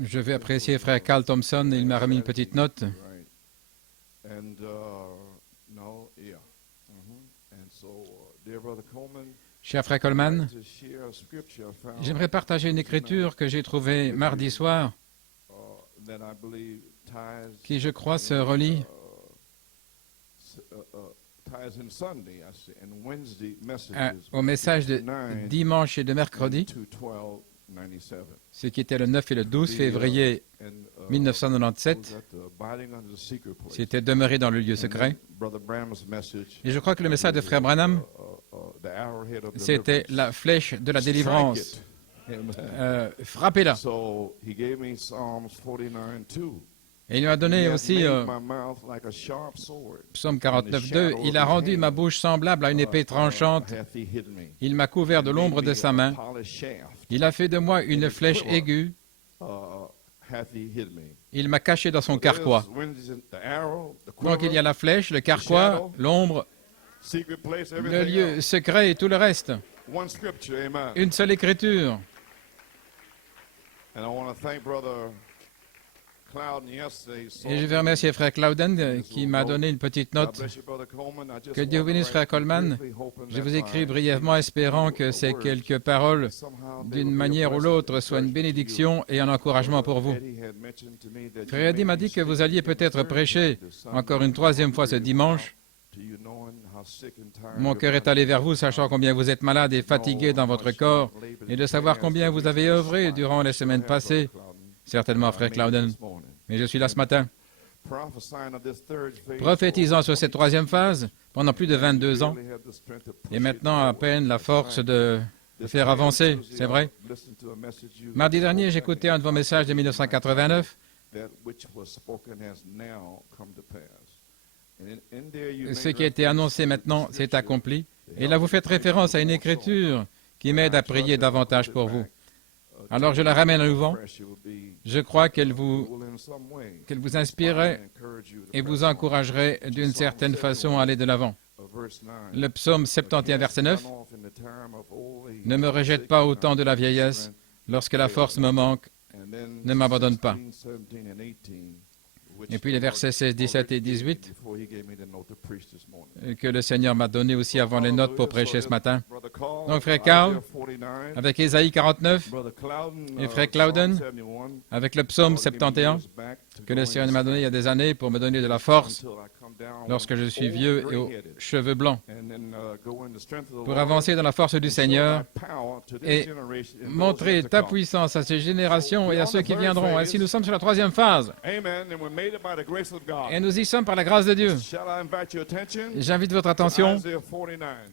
Je vais apprécier frère Carl Thompson, il m'a remis une petite note. Cher frère Coleman, j'aimerais partager une écriture que j'ai trouvée mardi soir, qui je crois se relie au message de dimanche et de mercredi, ce qui était le 9 et le 12 février 1997, c'était demeurer dans le lieu secret. Et je crois que le message de frère Branham, c'était la flèche de la délivrance. Frappez-la. Et il m'a donné aussi Psaume 49.2. Il a rendu ma bouche semblable à une épée tranchante. Il m'a couvert de l'ombre de sa main. Il a fait de moi une flèche aiguë. Il m'a caché dans son carquois. Donc il y a la flèche, le carquois, l'ombre, le lieu secret et tout le reste. Une seule écriture. Et je veux remercier frère Clouden qui m'a donné une petite note. Que Dieu vous bénisse, frère Coleman. Je vous écris brièvement espérant que ces quelques paroles, d'une manière ou l'autre, soient une bénédiction et un encouragement pour vous. Frère Eddie m'a dit que vous alliez peut-être prêcher encore une troisième fois ce dimanche. Mon cœur est allé vers vous, sachant combien vous êtes malade et fatigué dans votre corps, et de savoir combien vous avez œuvré durant les semaines passées. Certainement, frère Clouden. Mais je suis là ce matin. Prophétisant sur cette troisième phase pendant plus de 22 ans. Et maintenant, à peine la force de faire avancer, c'est vrai. Mardi dernier, j'écoutais un de vos messages de 1989. Ce qui a été annoncé maintenant, c'est accompli. Et là, vous faites référence à une écriture qui m'aide à prier davantage pour vous. Alors je la ramène à nouveau. Je crois qu'elle vous inspirerait et vous encouragerait d'une certaine façon à aller de l'avant. Le psaume 71, verset 9. « Ne me rejette pas au temps de la vieillesse, lorsque la force me manque, ne m'abandonne pas. » Et puis les versets 16, 17 et 18 que le Seigneur m'a donné aussi avant les notes pour prêcher ce matin. Donc frère Carl, avec Ésaïe 49, et frère Clouden, avec le psaume 71, que le Seigneur m'a donné il y a des années pour me donner de la force lorsque je suis vieux et aux cheveux blancs, pour avancer dans la force du Seigneur et montrer ta puissance à ces générations et à ceux qui viendront. Ainsi, nous sommes sur la troisième phase. Et nous y sommes par la grâce de Dieu. J'invite votre attention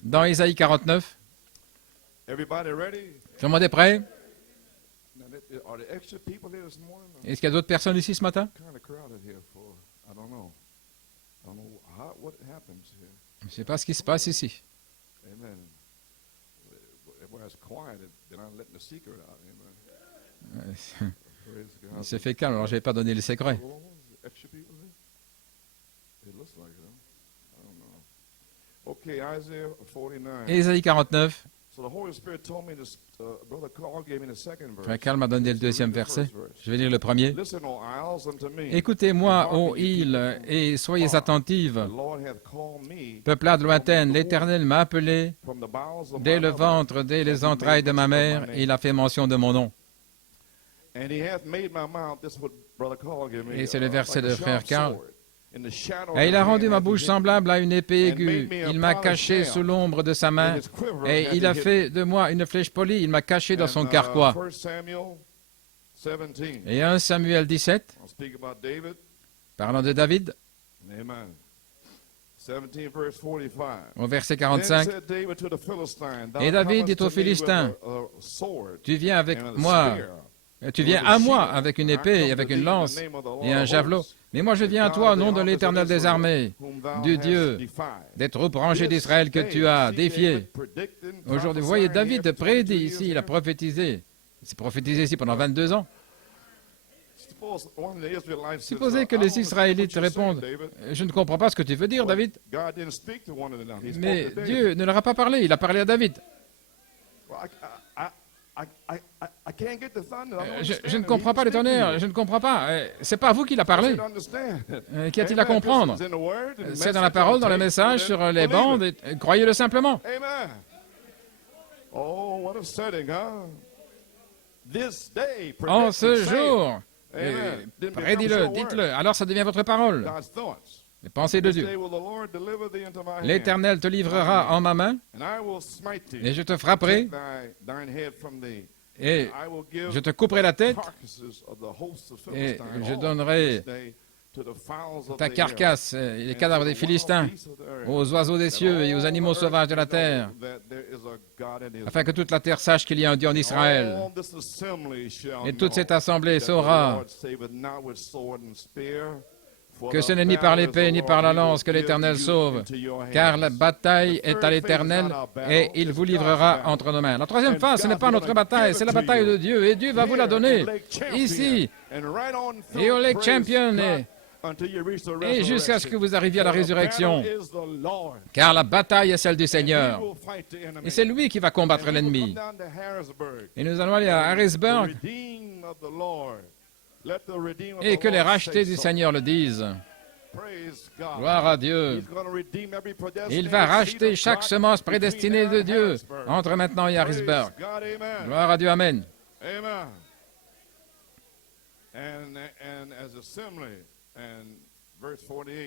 dans Ésaïe 49. Tout le monde est prêt? Est-ce qu'il y a d'autres personnes ici ce matin? Je ne sais pas ce qui se passe ici. Il s'est fait calme, alors je n'avais pas donné le secret. Ésaïe 49. Frère Carl m'a donné le deuxième verset. Je vais lire le premier. Écoutez-moi, ô îles, et soyez attentives. Peuplade lointaine, l'Éternel m'a appelé dès le ventre, dès les entrailles de ma mère, et il a fait mention de mon nom. Et c'est le verset de frère Carl. Et il a rendu ma bouche semblable à une épée aiguë. Il m'a caché sous l'ombre de sa main. Et il a fait de moi une flèche polie. Il m'a caché dans son carquois. Et 1 Samuel 17, parlant de David, au verset 45. Et David dit aux Philistins, tu viens avec moi. Tu viens à moi avec une épée, avec une lance et un javelot. Mais moi je viens à toi au nom de l'Éternel des armées, du Dieu, des troupes rangées d'Israël que tu as défiées. Aujourd'hui, vous voyez, David prédit ici, il a prophétisé. Il s'est prophétisé ici pendant 22 ans. Supposez que les Israélites répondent, je ne comprends pas ce que tu veux dire, David. Mais Dieu ne leur a pas parlé, il a parlé à David. Je ne comprends pas le tonnerre, je ne comprends pas. C'est pas vous qui l'a parlé. Qu'y a-t-il à comprendre? C'est dans la parole, dans le message, sur les bandes, et croyez-le simplement. En ce jour, prédis-le, dites-le, alors ça devient votre parole. Les pensées de Dieu. L'Éternel te livrera en ma main, et je te frapperai, et je te couperai la tête, et je donnerai ta carcasse, et les cadavres des Philistins, aux oiseaux des cieux et aux animaux sauvages de la terre, afin que toute la terre sache qu'il y a un Dieu en Israël. Et toute cette assemblée saura que ce n'est ni par l'épée ni par la lance que l'Éternel sauve, car la bataille est à l'Éternel et il vous livrera entre nos mains. La troisième phase, ce n'est pas notre bataille, c'est la bataille de Dieu, et Dieu va vous la donner ici, et au Lake Champion, et jusqu'à ce que vous arriviez à la résurrection, car la bataille est celle du Seigneur, et c'est lui qui va combattre l'ennemi. Et nous allons aller à Harrisburg, et que les rachetés du Seigneur le disent. Gloire à Dieu. Il va racheter chaque semence prédestinée de Dieu entre maintenant et Harrisburg. Gloire à Dieu, Amen.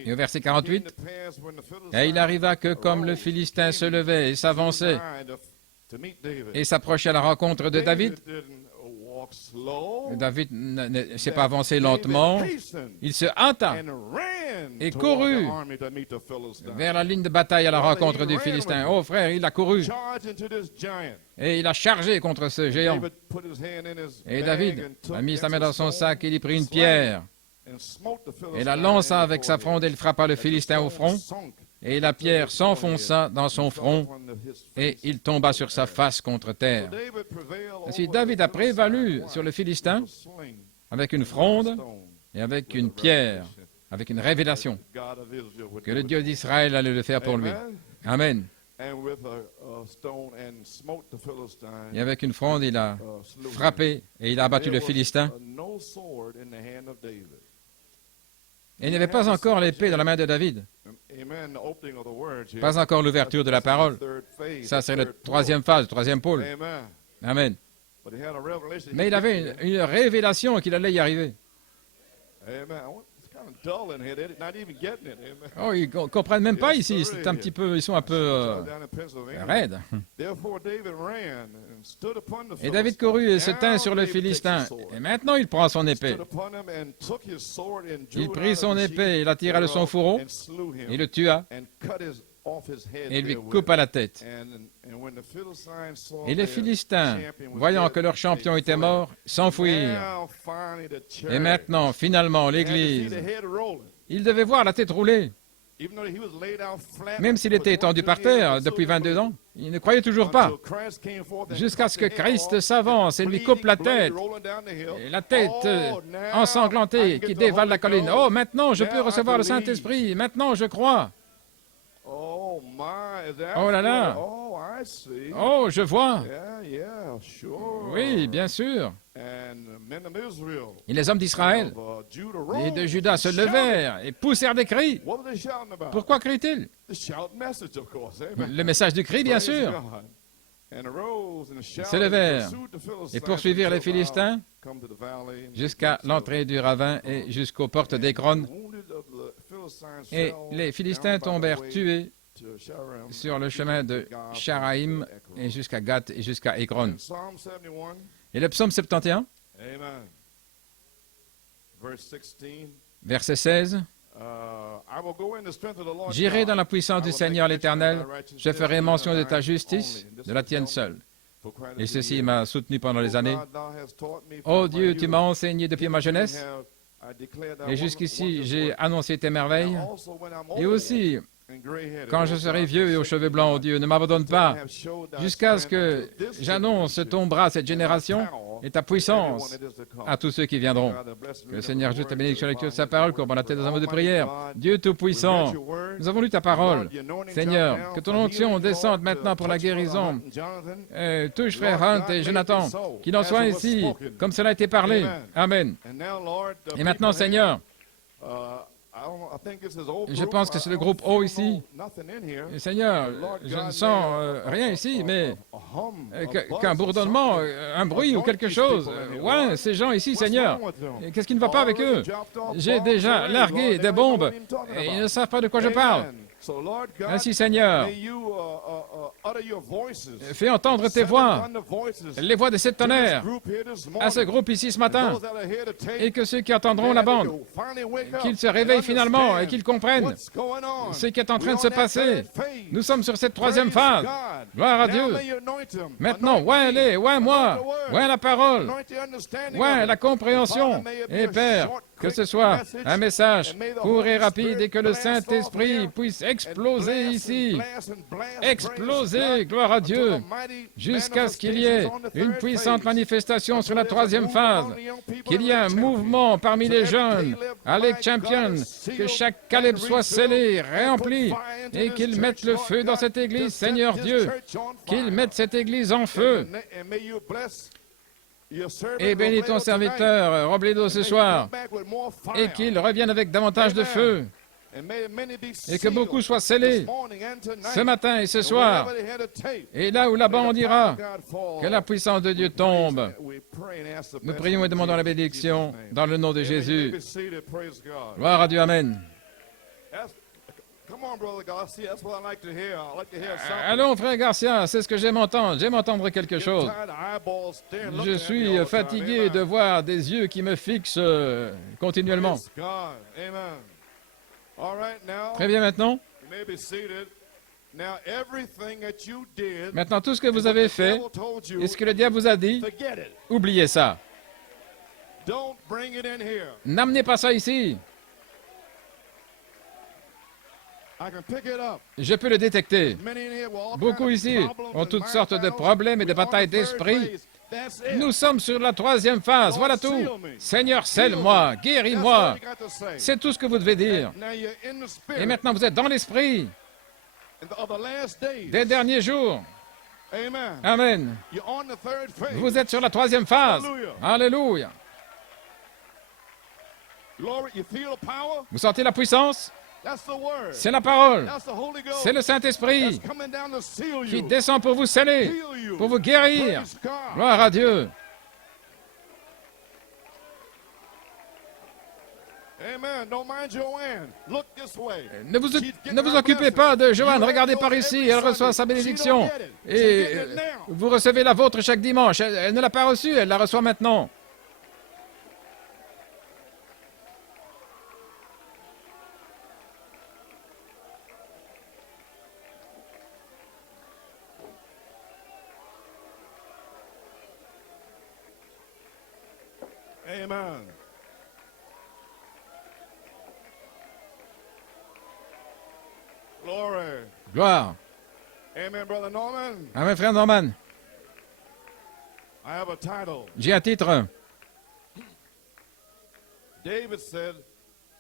Et au verset 48, et il arriva que comme le Philistin se levait et s'avançait et s'approchait à la rencontre de David, David ne s'est pas avancé lentement, il se hâta et courut vers la ligne de bataille à la rencontre du Philistin. Oh frère, il a couru et il a chargé contre ce géant. Et David a mis sa main dans son sac et il y prit une pierre et la lança avec sa fronde et il frappa le Philistin au front. Et la pierre s'enfonça dans son front, et il tomba sur sa face contre terre. Ainsi, David a prévalu sur le Philistin avec une fronde et avec une pierre, avec une révélation, que le Dieu d'Israël allait le faire pour lui. Amen. Et avec une fronde, il a frappé et il a abattu le Philistin. Et il n'y avait pas encore l'épée dans la main de David. Pas encore l'ouverture de la parole. Ça, c'est la troisième phase, le troisième pôle. Amen. Mais il avait une révélation qu'il allait y arriver. Oh, ils ne comprennent même pas ici. C'est un petit peu, ils sont un peu raides. Et David courut et se tint sur le Philistin. Et maintenant, il prend son épée. Il prit son épée et la tira de son fourreau et le tua et lui coupa la tête. Et les Philistins, voyant que leur champion était mort, s'enfuirent. Et maintenant, finalement, l'Église, il devait voir la tête rouler. Même s'il était étendu par terre depuis 22 ans, il ne croyait toujours pas. Jusqu'à ce que Christ s'avance et lui coupe la tête. Et la tête ensanglantée qui dévale la colline. Oh, maintenant je peux recevoir le Saint-Esprit. Maintenant je crois. Oh là là. Oh, je vois. Oui, bien sûr. Et les hommes d'Israël et de Juda se levèrent et poussèrent des cris. Pourquoi crient-ils? Le message du cri, bien sûr. Ils se levèrent et poursuivirent les Philistins jusqu'à l'entrée du ravin et jusqu'aux portes d'Écron. Et les Philistins tombèrent tués sur le chemin de Sharaïm et jusqu'à Gath et jusqu'à Écron. Et le psaume 71, verset 16, « J'irai dans la puissance du Seigneur l'Éternel, je ferai mention de ta justice, de la tienne seule. » Et ceci m'a soutenu pendant les années. Ô Dieu, tu m'as enseigné depuis ma jeunesse, et jusqu'ici j'ai annoncé tes merveilles. Et aussi, quand je serai vieux et aux cheveux blancs, oh Dieu, ne m'abandonne pas jusqu'à ce que j'annonce ton bras à cette génération et ta puissance à tous ceux qui viendront. Que le Seigneur ajoute la bénédiction à la lecture de sa parole, courbant la tête dans un mot de prière. Dieu Tout-Puissant, nous avons lu ta parole. Seigneur, que ton onction descende maintenant pour la guérison. Touche frère Hunt et Jonathan, qu'il en soit ainsi, comme cela a été parlé. Amen. Et maintenant, Seigneur, je pense que c'est le groupe O ici. Et Seigneur, je ne sens rien ici, mais qu'un bourdonnement, un bruit ou quelque chose. Ouais, ces gens ici, Seigneur, qu'est-ce qui ne va pas avec eux? J'ai déjà largué des bombes et ils ne savent pas de quoi je parle. Ainsi, Seigneur, fais entendre tes voix, les voix de sept tonnerres, à ce groupe ici ce matin, et que ceux qui entendront la bande, qu'ils se réveillent finalement et qu'ils comprennent ce qui est en train de se passer. Nous sommes sur cette troisième phase. Gloire à Dieu. Maintenant, ouais, allez, ouais, moi, ouais, la parole, ouais, la compréhension. Et Père, que ce soit un message court et rapide et que le Saint-Esprit puisse exploser ici. Exploser, gloire à Dieu, jusqu'à ce qu'il y ait une puissante manifestation sur la troisième phase. Qu'il y ait un mouvement parmi les jeunes, à Lake Champion, que chaque calibre soit scellé, rempli, et qu'ils mettent le feu dans cette église, Seigneur Dieu. Qu'ils mettent cette église en feu. Et bénis ton serviteur, Robledo, ce soir, et qu'il revienne avec davantage de feu, et que beaucoup soient scellés ce matin et ce soir, et là où la bande ira, que la puissance de Dieu tombe. Nous prions et demandons la bénédiction dans le nom de Jésus. Gloire à Dieu, Amen. Allons, frère Garcia, c'est ce que j'aime entendre. J'aime entendre quelque chose. Je suis fatigué de voir des yeux qui me fixent continuellement. Très bien, maintenant. Maintenant, tout ce que vous avez fait et ce que le diable vous a dit, oubliez ça. N'amenez pas ça ici. Je peux le détecter. Beaucoup ici ont toutes sortes de problèmes et de batailles d'esprit. Nous sommes sur la troisième phase, voilà tout. Seigneur, scelle-moi, guéris-moi. C'est tout ce que vous devez dire. Et maintenant, vous êtes dans l'esprit des derniers jours. Amen. Vous êtes sur la troisième phase. Alléluia. Vous sentez la puissance? C'est la parole. C'est le Saint-Esprit qui descend pour vous sceller, pour vous guérir. Gloire à Dieu. Ne vous occupez pas de Joanne. Regardez par ici. Elle reçoit sa bénédiction. Et vous recevez la vôtre chaque dimanche. Elle ne l'a pas reçue. Elle la reçoit maintenant. Amen. Glory. Gloire. Amen, Brother Norman. Amen, frère Norman. I have a title. J'ai un titre. David said,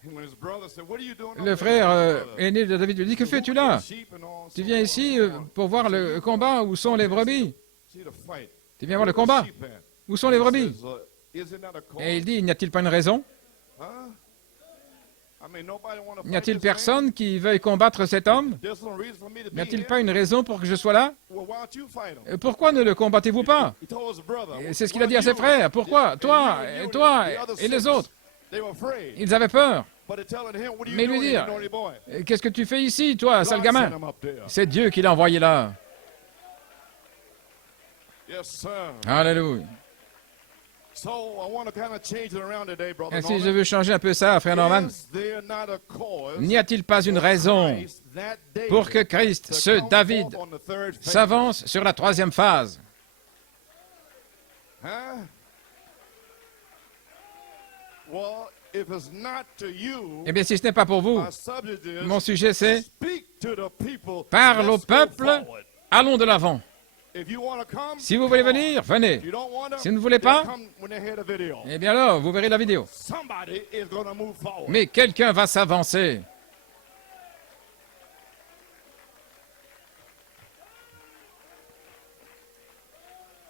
when his brother said, "What are you doing?" Le frère aîné de David lui dit, que fais-tu là? Tu viens ici pour voir le combat. Où sont les brebis? Tu viens voir le combat? Où sont les brebis? Et il dit, n'y a-t-il pas une raison? N'y a-t-il personne qui veuille combattre cet homme? N'y a-t-il pas une raison pour que je sois là? Pourquoi ne le combattez-vous pas? C'est ce qu'il a dit à ses frères. Pourquoi? Toi et les autres. Ils avaient peur. Mais lui dire, qu'est-ce que tu fais ici, toi, sale gamin? C'est Dieu qui l'a envoyé là. Alléluia. Ainsi, je veux changer un peu ça, frère Norman. N'y a-t-il pas une raison pour que Christ, ce David, s'avance sur la troisième phase? Eh bien, si ce n'est pas pour vous, mon sujet c'est « Parle au peuple, allons de l'avant ». If you want to come, Si vous voulez venir, venez. if you don't want to, Si vous ne voulez they'll pas, come when they hear the video. eh bien alors, vous verrez la vidéo. Somebody is going to move forward. Mais quelqu'un va s'avancer.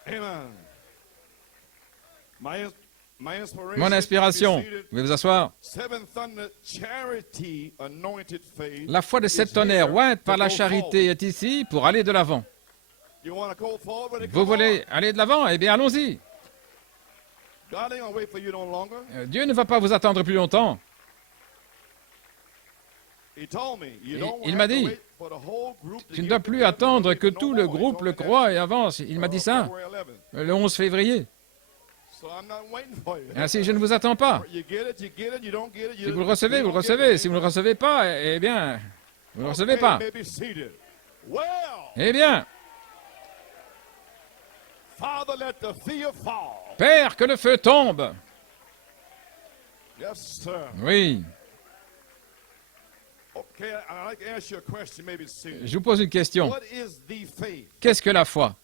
Amen. Mon inspiration, Be seated. vous pouvez vous asseoir. Seven Thunder Charity Anointed Faith. La foi de is sept tonnerres, here ointe par to la go charité, est ici pour aller de l'avant. forward. You want to go forward? Well, Vous come voulez aller de l'avant? Eh bien, allons-y. on. God ain't gonna wait for you no longer. Dieu ne va pas vous attendre plus longtemps. He told me, you Et don't il have m'a to dit, wait for the whole group to Tu ne get dois plus together attendre to que make it tout no le more. He groupe told le me that, croie et avance. Il m'a dit ça February 11th. le 11 février. So I'm not waiting for you. Ainsi, je ne vous attends pas. You get it, you get it, you don't get it, Si vous le recevez, vous le recevez. Si vous ne le recevez pas, eh bien, vous ne le recevez pas. May be seated. Well, Eh bien, Father, let the fear fall. Père, que le feu tombe. Yes, sir. Oui, Okay, I'd like to ask you a question, maybe seated. je vous pose une question. What is the faith? Qu'est-ce que la foi?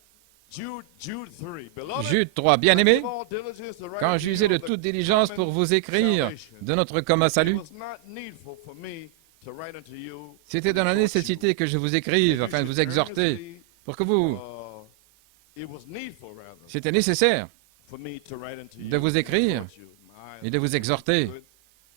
Jude 3. Beloved, Jude 3, bien-aimé, give all diligence to write quand to j'usais you de of the toute diligence pour vous écrire salvation. de notre commun It salut, was not needful for me to write unto you. c'était dans la nécessité que je vous écrive, You afin de should vous exhorter, earnestly, pour que vous... it was needful, rather, C'était nécessaire for me to write unto you de vous écrire and exhort you. et de vous exhorter,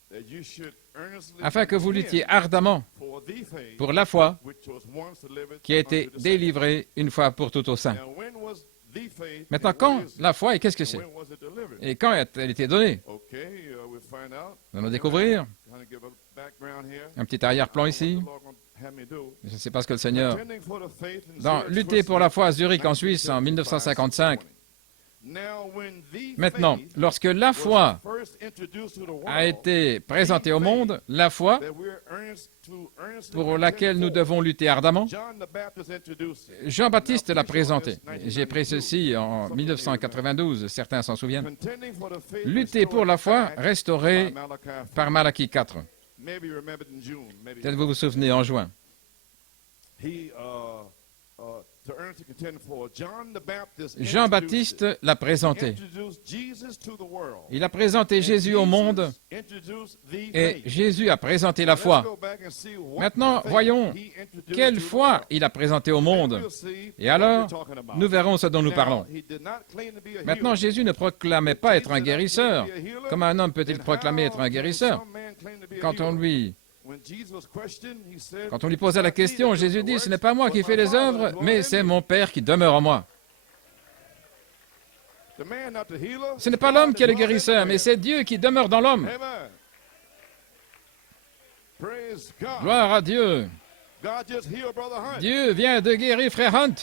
That you should earnestly afin que vous contend luttiez ardemment for the faith pour la foi which was once delivered qui a été unto the saints. délivrée une fois pour toutes aux saints. Now, when was the faith, Maintenant, and what quand is it, la foi et qu'est-ce que and c'est? when was it delivered? Et quand a-t-elle été donnée? Okay, we'll find out. Nous allons découvrir Kind of give a background here. un petit arrière-plan I ici. don't know what the Lord gonna have me do. Je ne sais pas ce que le Seigneur... Contending for the faith in Dans Zurich, Lutter pour la foi à Switzerland, Zurich en Suisse en 1955. 1955. Now, when the Maintenant, faith lorsque la was foi first introduced to the world, a été présentée au monde, la foi that we're earnestly pour laquelle nous contend devons lutter ardemment, for, John the Baptist introduced it. Jean-Baptiste l'a Now, preach on présenté. this, J'ai pris 1992. ceci en 1992, certains s'en souviennent. Contending for the faith Lutter pour la foi, restored restaurée by Malachi 4. par Malachie 4. Maybe you remember it in June. Maybe Peut-être vous vous souvenez en juin. he to earnestly contend for John the Baptist. Jean-Baptiste l'a présenté. introduced Jesus to the world. Il a présenté And Jésus au monde Jesus introduced the et faith. Jésus a présenté la Let's foi. go back and see what Maintenant, faith voyons he introduced quelle to the foi world. il a présenté au And monde. we'll see Et what alors, we're talking about. nous verrons ce dont nous Now, parlons. he did not claim to be a Maintenant, healer. Jésus ne proclamait pas être un guérisseur. Comment un homme peut-il proclamer être un guérisseur? Quand on lui posait la question, Jésus dit, ce n'est pas moi qui fais les œuvres, mais c'est mon Père qui demeure en moi. Ce n'est pas l'homme qui est le guérisseur, mais c'est Dieu qui demeure dans l'homme. Gloire à Dieu. Dieu vient de guérir Frère Hunt.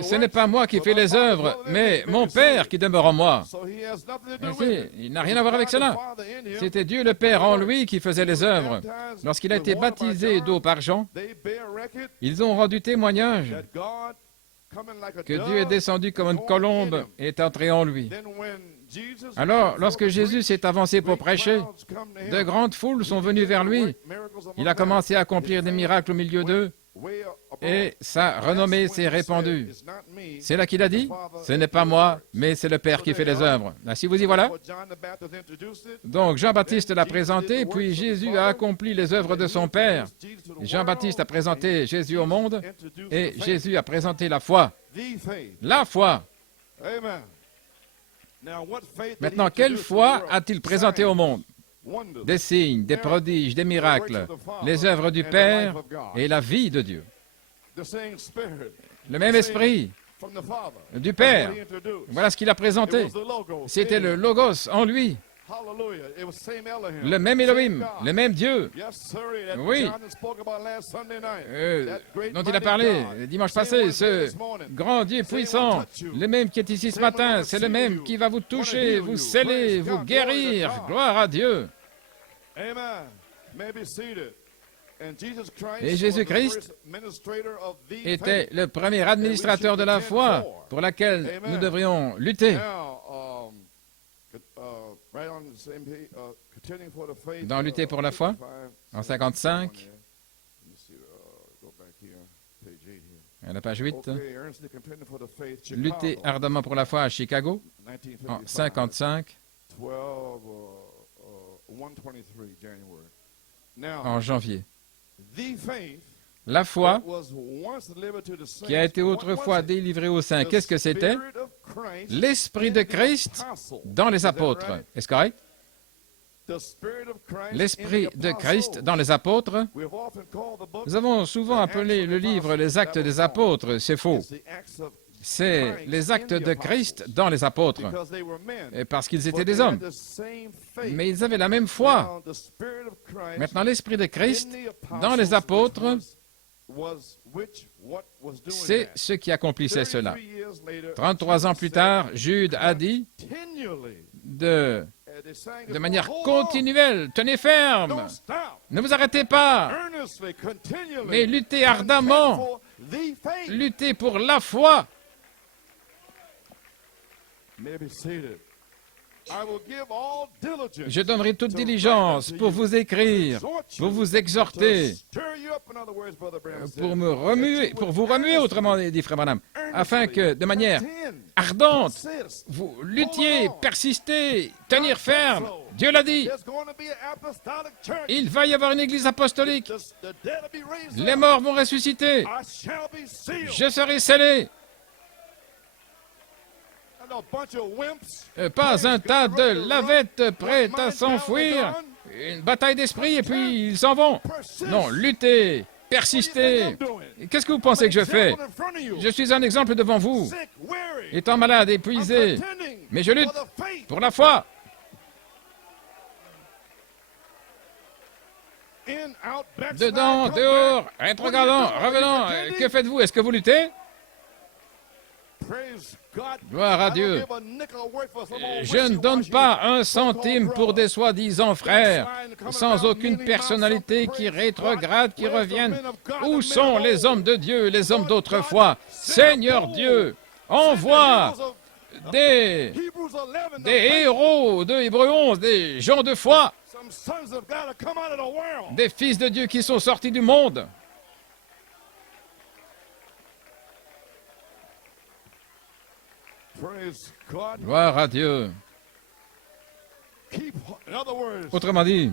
Ce n'est pas moi qui fais les œuvres, mais mon Père qui demeure en moi. Ainsi, il n'a rien à voir avec cela. C'était Dieu le Père en lui qui faisait les œuvres. Lorsqu'il a été baptisé d'eau par Jean, ils ont rendu témoignage que Dieu est descendu comme une colombe et est entré en lui. Alors, lorsque Jésus s'est avancé pour prêcher, de grandes foules sont venues vers lui. Il a commencé à accomplir des miracles au milieu d'eux et sa renommée s'est répandue. C'est là qu'il a dit, ce n'est pas moi, mais c'est le Père qui fait les œuvres. Ainsi vous y voilà. Donc Jean-Baptiste l'a présenté, puis Jésus a accompli les œuvres de son Père. Jean-Baptiste a présenté Jésus au monde et Jésus a présenté la foi. La foi. Maintenant, quelle foi a-t-il présenté au monde? Des signes, des prodiges, des miracles, les œuvres du Père et la vie de Dieu. Le même esprit du Père. Voilà ce qu'il a présenté. C'était le Logos en lui. Le même Elohim, le même Dieu. Oui. Dont il a parlé dimanche passé, ce grand Dieu puissant, le même qui est ici ce matin, c'est le même qui va vous toucher, vous sceller, vous guérir. Gloire à Dieu. Et Jésus-Christ était le premier administrateur de la foi pour laquelle nous devrions lutter. Dans Lutter pour la foi, en 55, à la page 8, Lutter ardemment pour la foi à Chicago, en 55, en janvier. La foi qui a été autrefois délivrée aux saints, qu'est-ce que c'était? L'Esprit de Christ dans les apôtres. Est-ce correct? L'Esprit de Christ dans les apôtres. Nous avons souvent appelé le livre les Actes des apôtres. C'est faux. C'est les Actes de Christ dans les apôtres. Et parce qu'ils étaient des hommes. Mais ils avaient la même foi. Maintenant, l'Esprit de Christ dans les apôtres, c'est ce qui accomplissait cela. 33 ans plus tard, Jude a dit de manière continuelle, tenez ferme, ne vous arrêtez pas, mais luttez ardemment, luttez pour la foi. Je donnerai toute diligence pour vous écrire, pour vous exhorter, pour vous remuer, autrement dit Frère Branham, afin que, de manière ardente, vous luttiez, persistez, tenir ferme. Dieu l'a dit. Il va y avoir une église apostolique. Les morts vont ressusciter. Je serai scellé. Pas un tas de lavettes prêtes à s'enfuir, une bataille d'esprit et puis ils s'en vont. Non, luttez, persistez. Qu'est-ce que vous pensez que je fais? Je suis un exemple devant vous, étant malade, épuisé, mais je lutte pour la foi. Dedans, dehors, rétrogradant, revenant, que faites-vous? Est-ce que vous luttez? Gloire à Dieu. Je ne donne pas un centime pour des soi-disant frères, sans aucune personnalité qui rétrograde, qui reviennent. Où sont les hommes de Dieu, les hommes d'autrefois? Seigneur Dieu, envoie des héros de Hébreux 11, des gens de foi, des fils de Dieu qui sont sortis du monde. Gloire à Dieu. Autrement dit,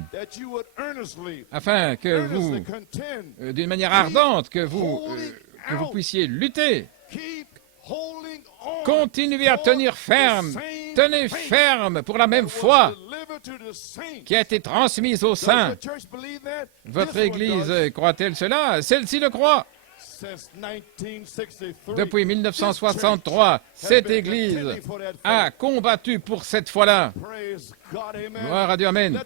afin que vous, d'une manière ardente, que vous puissiez lutter, continuez à tenir ferme, tenez ferme pour la même foi qui a été transmise aux saints. Votre Église croit-elle cela? Celle-ci le croit. Depuis 1963, cette Église a combattu pour cette foi-là. Gloire à Dieu, Amen.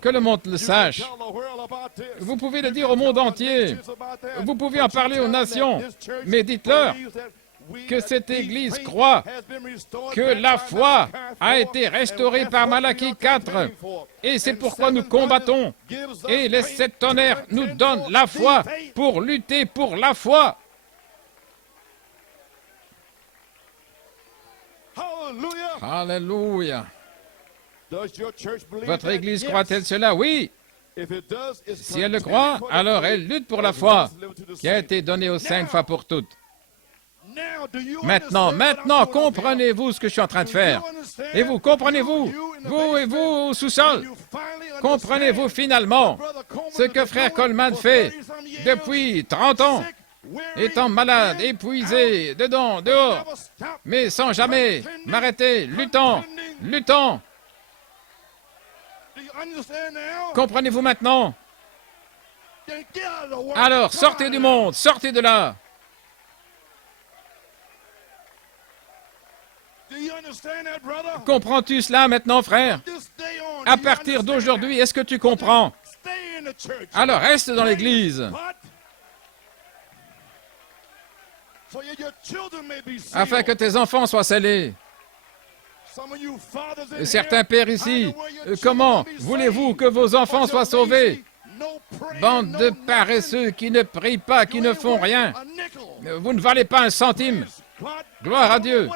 Que le monde le sache. Vous pouvez le dire au monde entier. Vous pouvez en parler aux nations. Mais dites-leur que cette Église croit que la foi a été restaurée par Malachie 4. Et c'est pourquoi nous combattons. Et les 7 tonnerres nous donnent la foi pour lutter pour la foi. Alléluia. Votre Église croit-elle cela? Oui. Si elle le croit, alors elle lutte pour la foi qui a été donnée aux saints une fois pour toutes. Maintenant, comprenez-vous ce que je suis en train de faire? Et vous, comprenez-vous? Vous et vous au sous-sol, comprenez-vous finalement ce que frère Coleman fait depuis 30 ans, étant malade, épuisé, dedans, dehors, mais sans jamais m'arrêter, luttant. Comprenez-vous maintenant? Alors, sortez du monde, sortez de là. Comprends-tu cela maintenant, frère? À partir d'aujourd'hui, est-ce que tu comprends? Alors reste dans l'Église, afin que tes enfants soient scellés. Et certains pères ici, comment voulez-vous que vos enfants soient sauvés? Bande de paresseux qui ne prient pas, qui ne font rien. Vous ne valez pas un centime. Gloire à Dieu.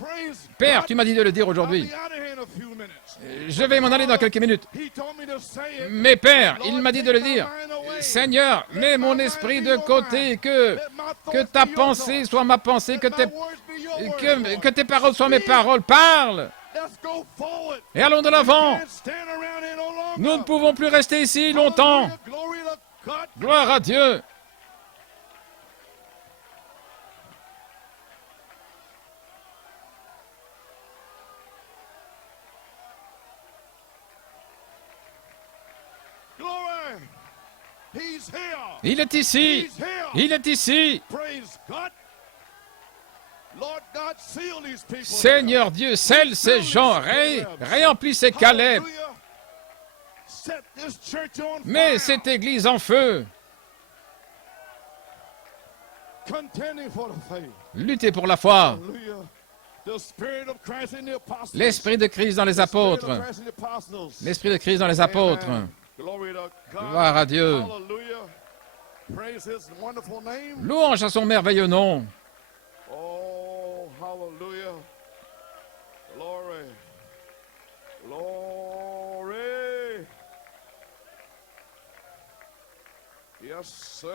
praise Père, God. tu m'as dit de le dire I'll aujourd'hui. be out of here in a few minutes. Je vais m'en aller dans quelques minutes. He told me to say it. Mais Père, il Lord, m'a dit de le take my dire. mind away. Seigneur, Let mets my mon mind esprit be de your côté, mind. que Let my que thoughts ta be your pensée thoughts. soit ma pensée, Let que my tes, words be your words, que Lord. tes paroles soient mes Speak. paroles. Parle! Let's go forward. Et allons de We l'avant. can't stand around here no longer. Nous ne pouvons plus rester ici longtemps. Hallelujah, glory to God. Gloire à Dieu. Glory. He's here. Il est ici. He's here. Il est ici. Praise God. Lord God, seal these people. Seigneur Dieu, scelle ces gens, réemplis ces Caleb. Hallelujah. Set this church on Mets fire. cette église en feu. Contending for the faith. Luttez pour la foi. Hallelujah. The spirit of Christ in the apostles. L'esprit de Christ dans les The spirit of apôtres. Christ in the apostles. L'esprit de Christ dans les apôtres. Amen. Glory to God. Gloire à Dieu. Hallelujah. Praise his wonderful name. Louange à son merveilleux nom. Oh, hallelujah. Glory. Glory. Yes, sir.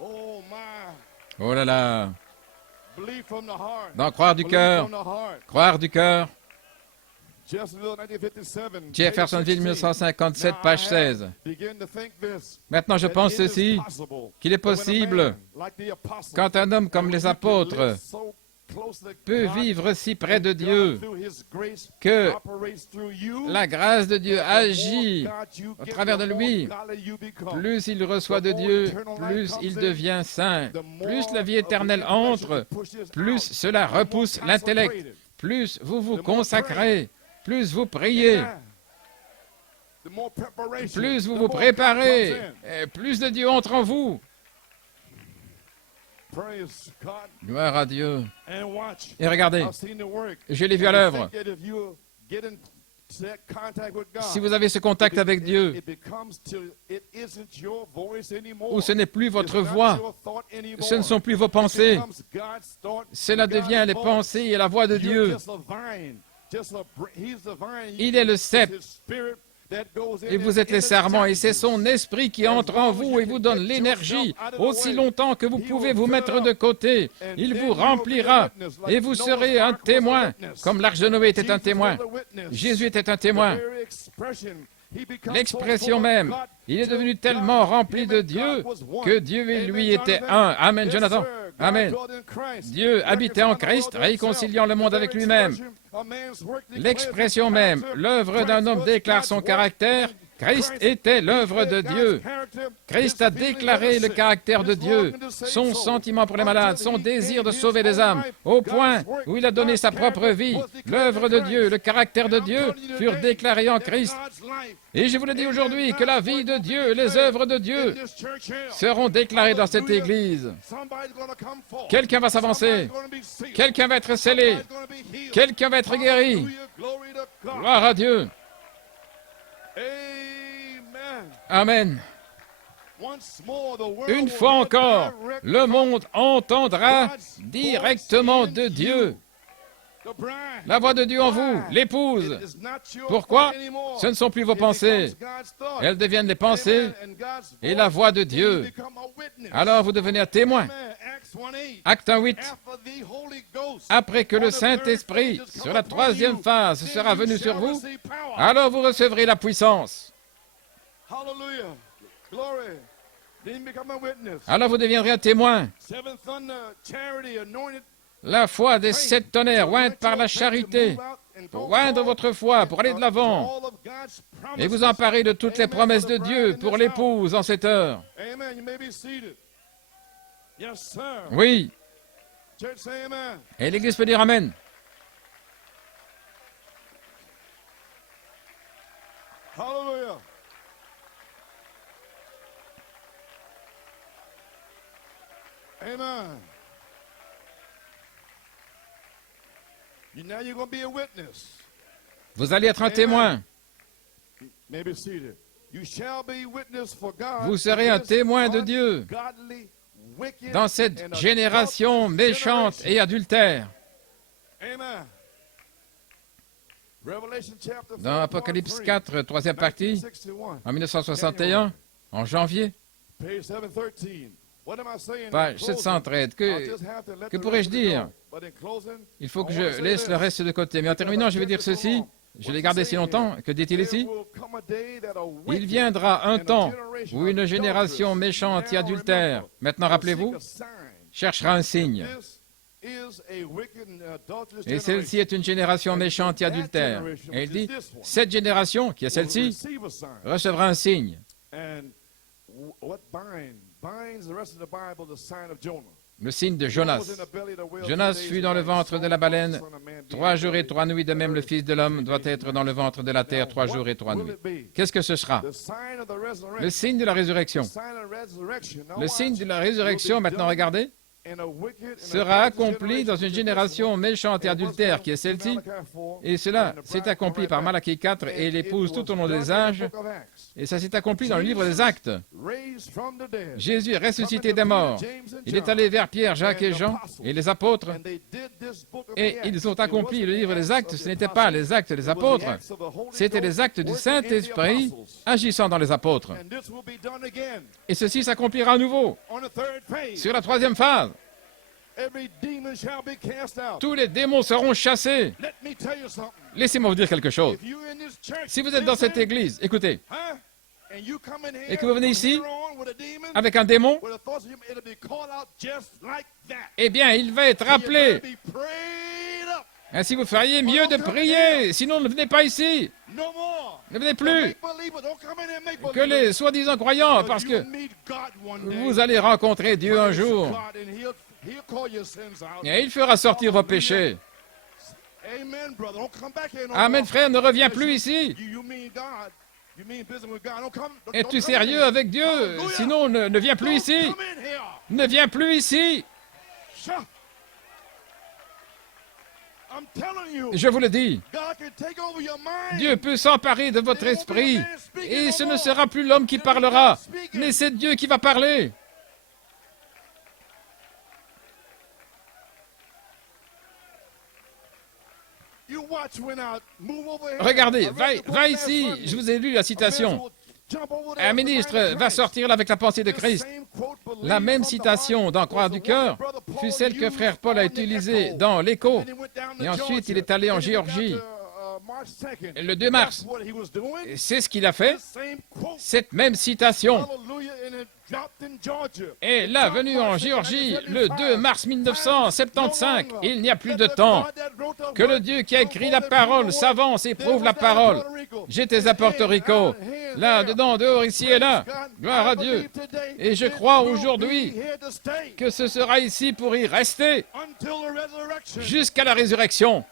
Oh, my. Oh là là. Believe from the heart. D'en croire du Believe cœur. from the heart. Croire du cœur. Jeffersonville, 1957. Jeffersonville, 1957, page 16. Maintenant, je pense ceci, qu'il est possible, quand un homme comme les apôtres peut vivre si près de Dieu, que la grâce de Dieu agit au travers de lui, plus il reçoit de Dieu, plus il devient saint. Plus la vie éternelle entre, plus cela repousse l'intellect. Plus vous vous consacrez, plus vous priez, plus vous vous préparez, et plus de Dieu entre en vous. Gloire à Dieu. Et regardez, je l'ai vu à l'œuvre. Si vous avez ce contact avec Dieu, où ce n'est plus votre voix, ce ne sont plus vos pensées, cela devient les pensées et la voix de Dieu. Il est le cep, et vous êtes les serments, et c'est son esprit qui entre en vous et vous donne l'énergie. Aussi longtemps que vous pouvez vous mettre de côté, il vous remplira, et vous serez un témoin, comme l'arche de Noé était un témoin. Jésus était un témoin. L'expression même, il est devenu tellement rempli de Dieu que Dieu et lui étaient un. Amen, Jonathan. Amen. Dieu habitait en Christ, réconciliant le monde avec lui-même. L'expression même, l'œuvre d'un homme déclare son caractère. Christ était l'œuvre de Dieu. Christ a déclaré le caractère de Dieu, son sentiment pour les malades, son désir de sauver des âmes, au point où il a donné sa propre vie. L'œuvre de Dieu, le caractère de Dieu furent déclarés en Christ. Et je vous le dis aujourd'hui que la vie de Dieu, les œuvres de Dieu seront déclarées dans cette Église. Quelqu'un va s'avancer, quelqu'un va être scellé, quelqu'un va être guéri. Gloire à Dieu. Amen. Une fois encore, le monde entendra directement de Dieu. La voix de Dieu en vous, l'épouse. Pourquoi? Ce ne sont plus vos pensées. Elles deviennent les pensées et la voix de Dieu. Alors vous devenez un témoin. Acte 1:8. Après que le Saint-Esprit, sur la troisième phase, sera venu sur vous, alors vous recevrez la puissance. Alors vous deviendrez un témoin. La foi des 7 tonnerres, ointe par la charité, pour oindre votre foi, pour aller de l'avant, et vous emparer de toutes les promesses de Dieu pour l'épouse en cette heure. Oui. Et l'Église peut dire Amen. Hallelujah. Amen. Now you're going to be a witness. Vous allez être un témoin. Maybe seated. You shall be witness for God. Vous serez un témoin de Dieu. dans cette génération méchante et adultère. Amen. Revelation chapter 4, Dans Apocalypse 4, troisième partie, 1961, en 1961, en janvier, page 713. What am I saying? page In closing, 713. I'll Que just have to let que the pourrais-je rest of it dire? go. But in closing, Il faut que I wanna je say laisse le this. reste de côté. Mais en terminant, je vais dire ceci. Je l'ai gardé si longtemps. Que dit-il ici? Il viendra un temps où une génération méchante et adultère, maintenant rappelez-vous, cherchera un signe. Et celle-ci est une génération méchante et adultère. Et il dit, cette génération, qui est celle-ci, recevra un signe. Le signe de Jonas. Jonas fut dans le ventre de la baleine 3 jours et 3 nuits, de même le Fils de l'homme doit être dans le ventre de la terre 3 jours et 3 nuits. Qu'est-ce que ce sera? Le signe de la résurrection. Le signe de la résurrection, maintenant regardez, sera accompli dans une génération méchante et adultère qui est celle-ci. Et cela s'est accompli par Malachie 4 et l'épouse tout au long des âges. Et ça s'est accompli dans le livre des Actes. Jésus est ressuscité des morts. Il est allé vers Pierre, Jacques et Jean et les apôtres. Et ils ont accompli le livre des Actes. Ce n'était pas les actes des apôtres. C'était les actes du Saint-Esprit agissant dans les apôtres. Et ceci s'accomplira à nouveau sur la troisième phase. Tous les démons seront chassés. Laissez-moi vous dire quelque chose. Si vous êtes dans cette église, écoutez, et que vous venez ici avec un démon, eh bien, il va être rappelé. Ainsi, vous feriez mieux de prier, sinon ne venez pas ici. Ne venez plus que les soi-disant croyants, parce que vous allez rencontrer Dieu un jour. Et il fera sortir vos péchés. Amen, frère, ne reviens plus ici. Es-tu sérieux avec Dieu? Sinon, ne viens plus ici. Ne viens plus ici. Je vous le dis, Dieu peut s'emparer de votre esprit et ce ne sera plus l'homme qui parlera, mais c'est Dieu qui va parler. Regardez, va ici, je vous ai lu la citation. Un ministre va sortir là avec la pensée de Christ. La même citation dans Croire du cœur fut celle que frère Paul a utilisée dans l'Écho. Et ensuite, il est allé en Géorgie le 2 mars. Et c'est ce qu'il a fait, cette même citation. Et là, venu en Géorgie le 2 mars 1975, il n'y a plus de temps. Que le Dieu qui a écrit la parole s'avance et prouve la parole. J'étais à Porto Rico, là, dedans, dehors, ici et là. Gloire à Dieu. Et je crois aujourd'hui que ce sera ici pour y rester jusqu'à la résurrection.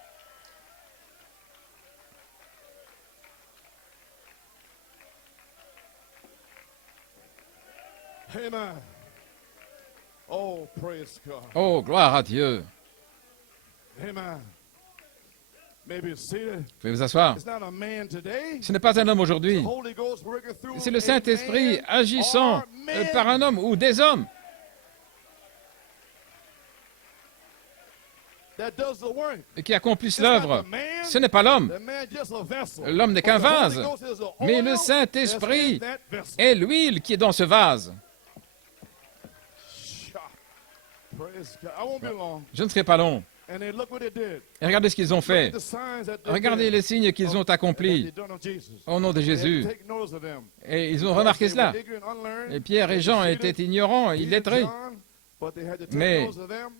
Amen. Oh, praise God. Oh, gloire à Dieu. Amen. Maybe seated. Vous pouvez vous asseoir. It's not a man today. Ce n'est pas un homme aujourd'hui. Holy Ghost working through C'est le a Saint-Esprit man agissant or men. par un homme ou des hommes That does the work. qui accomplissent It's not l'œuvre. the man. Ce n'est pas l'homme. The man just a vessel. L'homme n'est qu'un But the Holy vase. Ghost is the Mais oil le Saint-Esprit that's in that vessel. est l'huile qui est dans ce vase. Praise God. I won't be long. Je ne serai pas long. And then look what they did. Et regardez ce qu'ils ont fait. The signs that they Regardez did, les signes qu'ils ont that accomplis they done of Jesus. au nom de They had to Jésus. take notice of them. Et ils ont remarqué cela. They were ignorant, unlearned, Et Pierre et Jean étaient ignorants, illettrés. but they had to take Mais notice of them.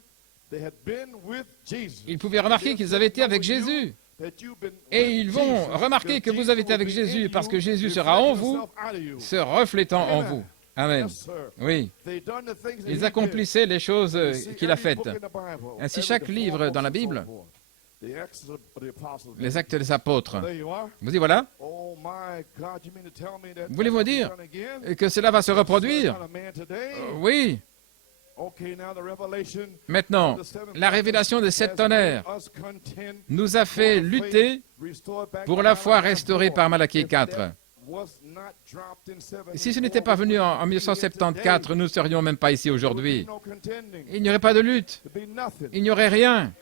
They had been with Jesus. ils pouvaient remarquer qu'ils avaient été avec Jésus. That you've been Et with ils vont Jesus, remarquer que that vous avez Jesus été avec will be in Jésus parce que you, Jésus sera en vous, reflecting himself out of you. se reflétant en vous. Amen. Yes, sir. Oui, They done the things that he ils did. accomplissaient les choses You see, qu'il a every faites. book in the Bible, Ainsi, every chaque the livre four dans la books and so Bible, forth. The Acts of the Apostles. les actes des apôtres. There you are. Vous y voilà. Oh my God, you mean to tell me that Voulez-vous that's dire done again? que cela va se reproduire? Not a man today. Oui. Okay, now the revelation Maintenant, of the seven la révélation des sept has tonnerres made us content nous a fait for the lutter faith restored back pour by la foi Malachi restaurée 4. par Malachie If 4. that Si ce n'était pas venu en 1974, nous ne serions même pas ici aujourd'hui. Il n'y aurait pas de lutte. Il n'y aurait rien.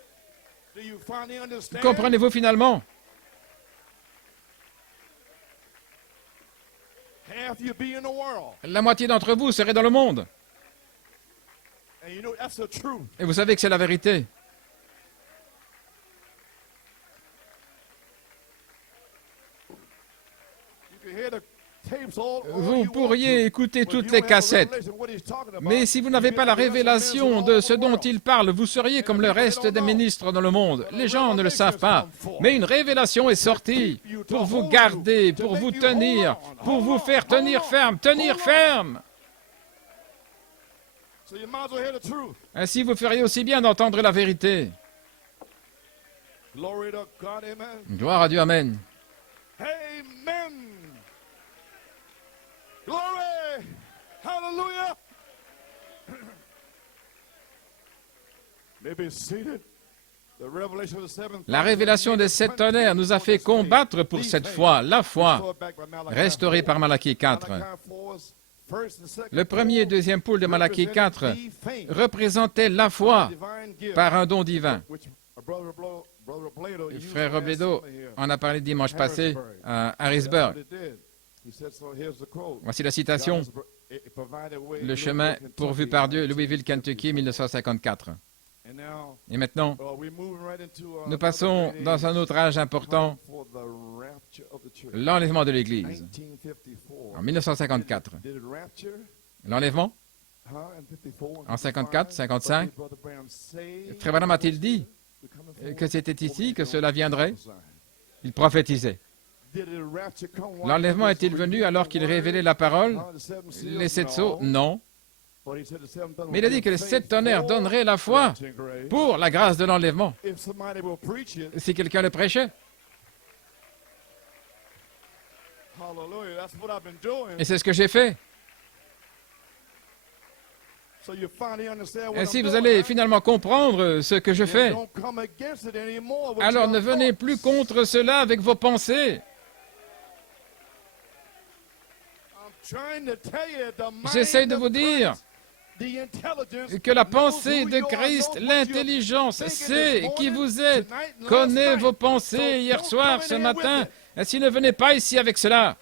Comprenez-vous finalement? La moitié d'entre vous serait dans le monde. Et vous savez que c'est la vérité. Vous pourriez écouter toutes les cassettes, mais si vous n'avez pas la révélation de ce dont il parle, vous seriez comme le reste des ministres dans le monde. Les gens ne le savent pas, mais une révélation est sortie pour vous garder, pour vous tenir, pour vous faire tenir ferme, tenir ferme. Ainsi, vous feriez aussi bien d'entendre la vérité. Gloire à Dieu, Amen. Amen. Glory! Hallelujah! Maybe seated. La révélation des 7 tonnerres nous a fait combattre pour cette foi, la foi, restaurée par Malachie 4. Le premier et deuxième pôle de Malachie 4 représentaient la foi par un don divin. Frère Robledo en a parlé dimanche passé à Harrisburg. Voici la citation. Le chemin pourvu par Dieu, Louisville, Kentucky, 1954. Et maintenant, nous passons dans un autre âge important, l'enlèvement de l'Église. En 1954. L'enlèvement? En 54, 55. Frère Branham a-t-il dit que c'était ici que cela viendrait? Il prophétisait. L'enlèvement est-il venu alors qu'il révélait la parole? Les 7 sceaux? Non. Mais il a dit que les 7 tonnerres donneraient la foi pour la grâce de l'enlèvement. Si quelqu'un le prêchait. Et c'est ce que j'ai fait. Ainsi, vous allez finalement comprendre ce que je fais. Alors ne venez plus contre cela avec vos pensées. J'essaie de vous dire que la pensée de Christ, l'intelligence, sait qui vous êtes, connaît vos pensées hier soir, ce matin. Ainsi, ne venez pas ici avec cela.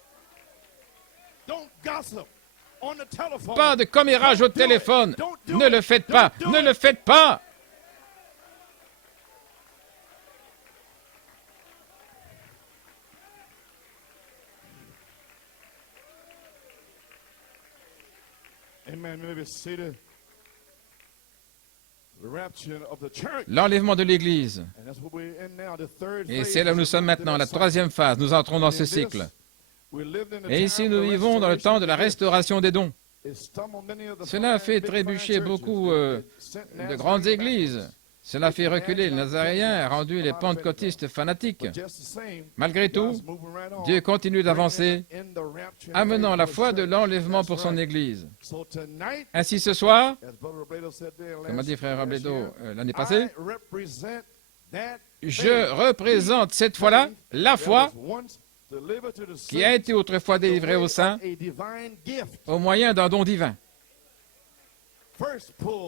Pas de commérage au téléphone. Ne le faites pas. Ne le faites pas. L'enlèvement de l'Église. Et c'est là où nous sommes maintenant, la troisième phase. Nous entrons dans ce cycle. Et ici, nous vivons dans le temps de la restauration des dons. Cela a fait trébucher beaucoup de grandes églises. Cela a fait reculer les Nazaréens et rendu les pentecôtistes fanatiques. Malgré tout, Dieu continue d'avancer, amenant la foi de l'enlèvement pour son Église. Ainsi, ce soir, comme a dit Frère Robledo l'année passée, je représente cette fois-là la foi qui a été autrefois délivrée aux saints au moyen d'un don divin.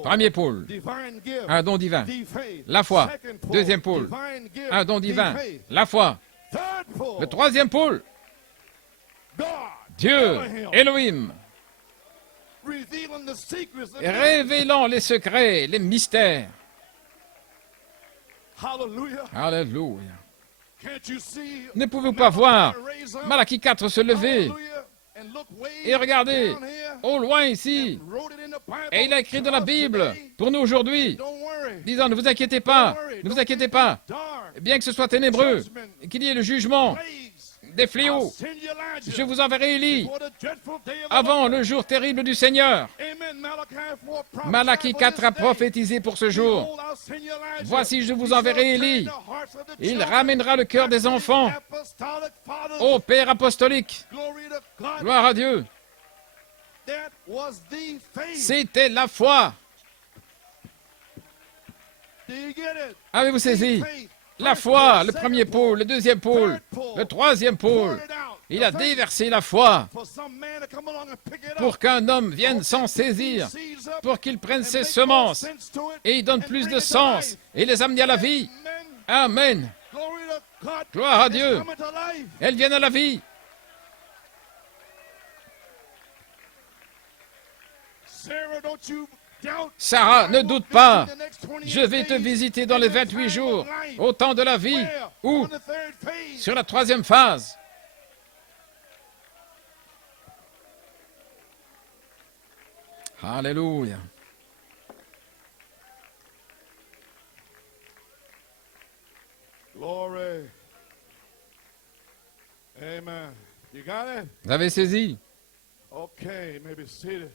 Premier pôle, un don divin. La foi. Deuxième pôle, un don divin. La foi. Le troisième pôle, Dieu, Elohim, révélant les secrets, les mystères. Alléluia. Ne pouvez-vous pas voir Malachie 4 se lever et regardez au loin ici, et il a écrit dans la Bible pour nous aujourd'hui, disant ne vous inquiétez pas, ne vous inquiétez pas, bien que ce soit ténébreux, qu'il y ait le jugement, des fléaux, je vous enverrai Élie avant le jour terrible du Seigneur. Malachie 4 a prophétisé pour ce jour. Voici, je vous enverrai Élie. Il ramènera le cœur des enfants au Père apostolique. Gloire à Dieu. C'était la foi. Avez-vous saisi? La foi, le premier pôle, le deuxième pôle, le troisième pôle. Il a déversé la foi for some man to come along and pick it up, pour qu'un homme vienne s'en saisir, seeds up, pour qu'il prenne and ses make more semences sense to it, et il donne and plus bring de it to sens life. et les amener à la vie. Amen. Amen. Glory to God. Gloire à It's Dieu. coming to life. Elles viennent à la vie. Sarah, don't you doubt. Sarah, I ne will doute visit pas. the next 28 Je vais te days visiter dans in les the 28 time jours, of life. au temps de la vie, Where? ou On the third phase. sur la troisième phase. Alléluia. Glory. Amen. You got it? Vous avez saisi? Okay, maybe seated.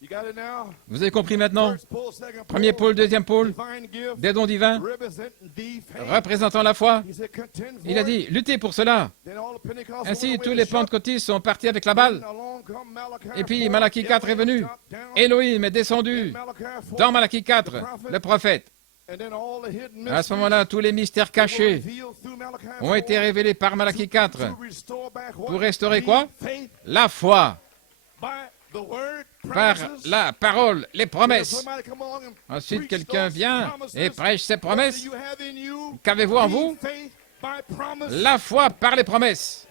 You got it now? Vous avez compris maintenant? First pole, second Premier pole, pôle, deuxième pôle, divine gift, des dons divins, representing the faith. représentant la foi. He said, contend for Il a it. dit, luttez pour cela. Then all the Pentecostals Ainsi, went away tous to les shop. pentecôtistes sont partis avec la balle. Then along come Malachi Et puis 4. Malachie 4 est venu. Dropped down. Elohim est descendu Malachi 4. dans Malachie 4, le prophète. And then all the hidden À ce moment-là, tous les mystères mysteries were cachés revealed through Malachi ont été 4 révélés par Malachie 4 to restore back what? pour restaurer The quoi? faith La foi, by the word, par promises. la parole, les Then promesses. somebody come along and Ensuite, preach quelqu'un those vient promises. et prêche ces What do promesses. you have in you? Qu'avez-vous en The vous? faith by promise. La foi par les promesses.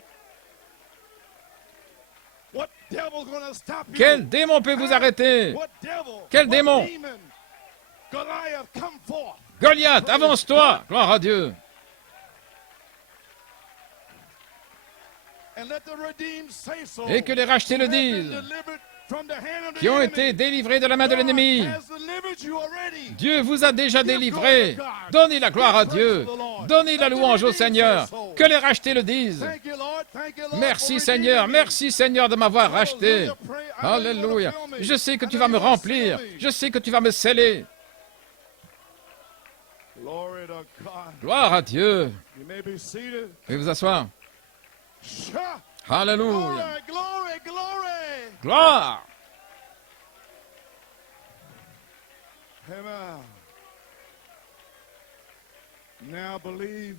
What devil's gonna stop you? Quel démon peut vous arrêter? What devil? Quel What démon? demon? Goliath, come forth. Goliath, avance-toi! Gloire à Dieu. And let the redeemed say so. Et que les rachetés le Who have been disent, delivered from the hand of the qui ont enemy. été délivrés de la main de God l'ennemi. has delivered you already. Dieu vous a déjà délivré. Donnez la gloire à Dieu. Donnez la louange au Seigneur. Que les rachetés le disent. Thank you, Lord. Thank you, Lord, Merci for Seigneur, redeeming me. merci Seigneur de m'avoir racheté. Hallelujah. Pray. I know you're Alléluia. gonna fill me. Je sais que I tu know vas me you're gonna remplir. seal me. Je sais que tu vas me sceller. Glory to God. Gloire à Dieu. You may be seated. Veuillez vous asseoir. Sha. Alléluia. Glory, glory, glory. Gloire. Amen. Now believe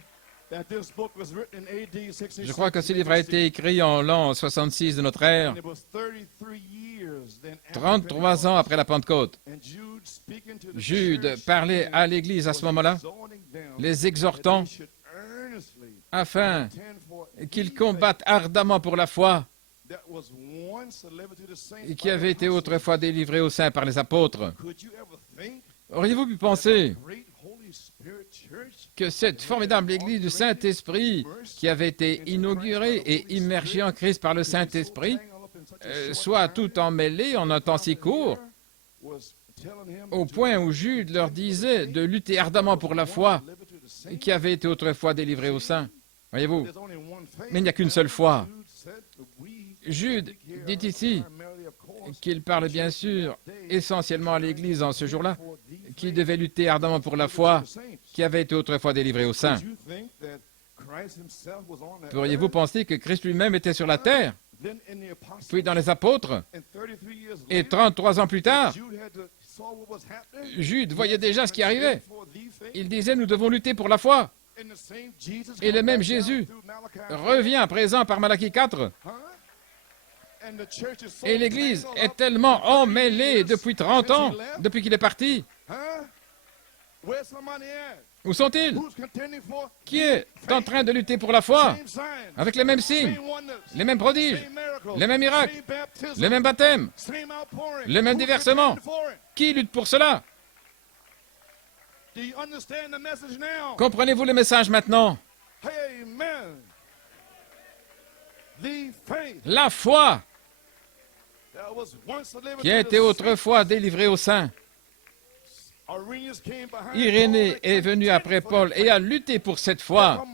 that this book was written in AD 66. Je crois que ce livre a été écrit en l'an 66 de notre ère, And it was 33 years then after 33 ans après la Pentecôte. Pentecost. And Jude, speaking to the Jude church parlait then, à l'Église à ce was moment-là, exhorting them les exhortant that they should earnestly afin contend for qu'ils the combattent ardemment pour la foi faith that was once delivered to the saints et by qui the avait été apostles. autrefois délivrée au sein par les apôtres. Could you ever think Auriez-vous pu penser great Holy Spirit church que cette formidable Église du Saint-Esprit, qui avait été inaugurée et immergée en Christ par le Saint-Esprit, soit tout emmêlée en un temps si court, au point où Jude leur disait de lutter ardemment pour la foi qui avait été autrefois délivrée aux saints. Voyez-vous, mais il n'y a qu'une seule foi. Jude dit ici qu'il parle bien sûr essentiellement à l'Église en ce jour-là, qui devait lutter ardemment pour la foi qui avait été autrefois délivrée aux saints. Pourriez-vous penser que Christ lui-même était sur la terre, puis dans les apôtres, et 33 ans plus tard, Jude voyait déjà ce qui arrivait. Il disait, nous devons lutter pour la foi. Et le même Jésus revient à présent par Malachie 4. Et l'Église est tellement emmêlée depuis 30 ans, depuis qu'il est parti. Où sont-ils? Qui est en train de lutter pour la foi, avec les mêmes signes, les mêmes prodiges, les mêmes miracles, les mêmes baptêmes, les mêmes déversements? Qui lutte pour cela? Comprenez-vous le message maintenant? La foi qui a été autrefois délivrée aux saints. Irénée est venu après Paul et a lutté pour cette foi.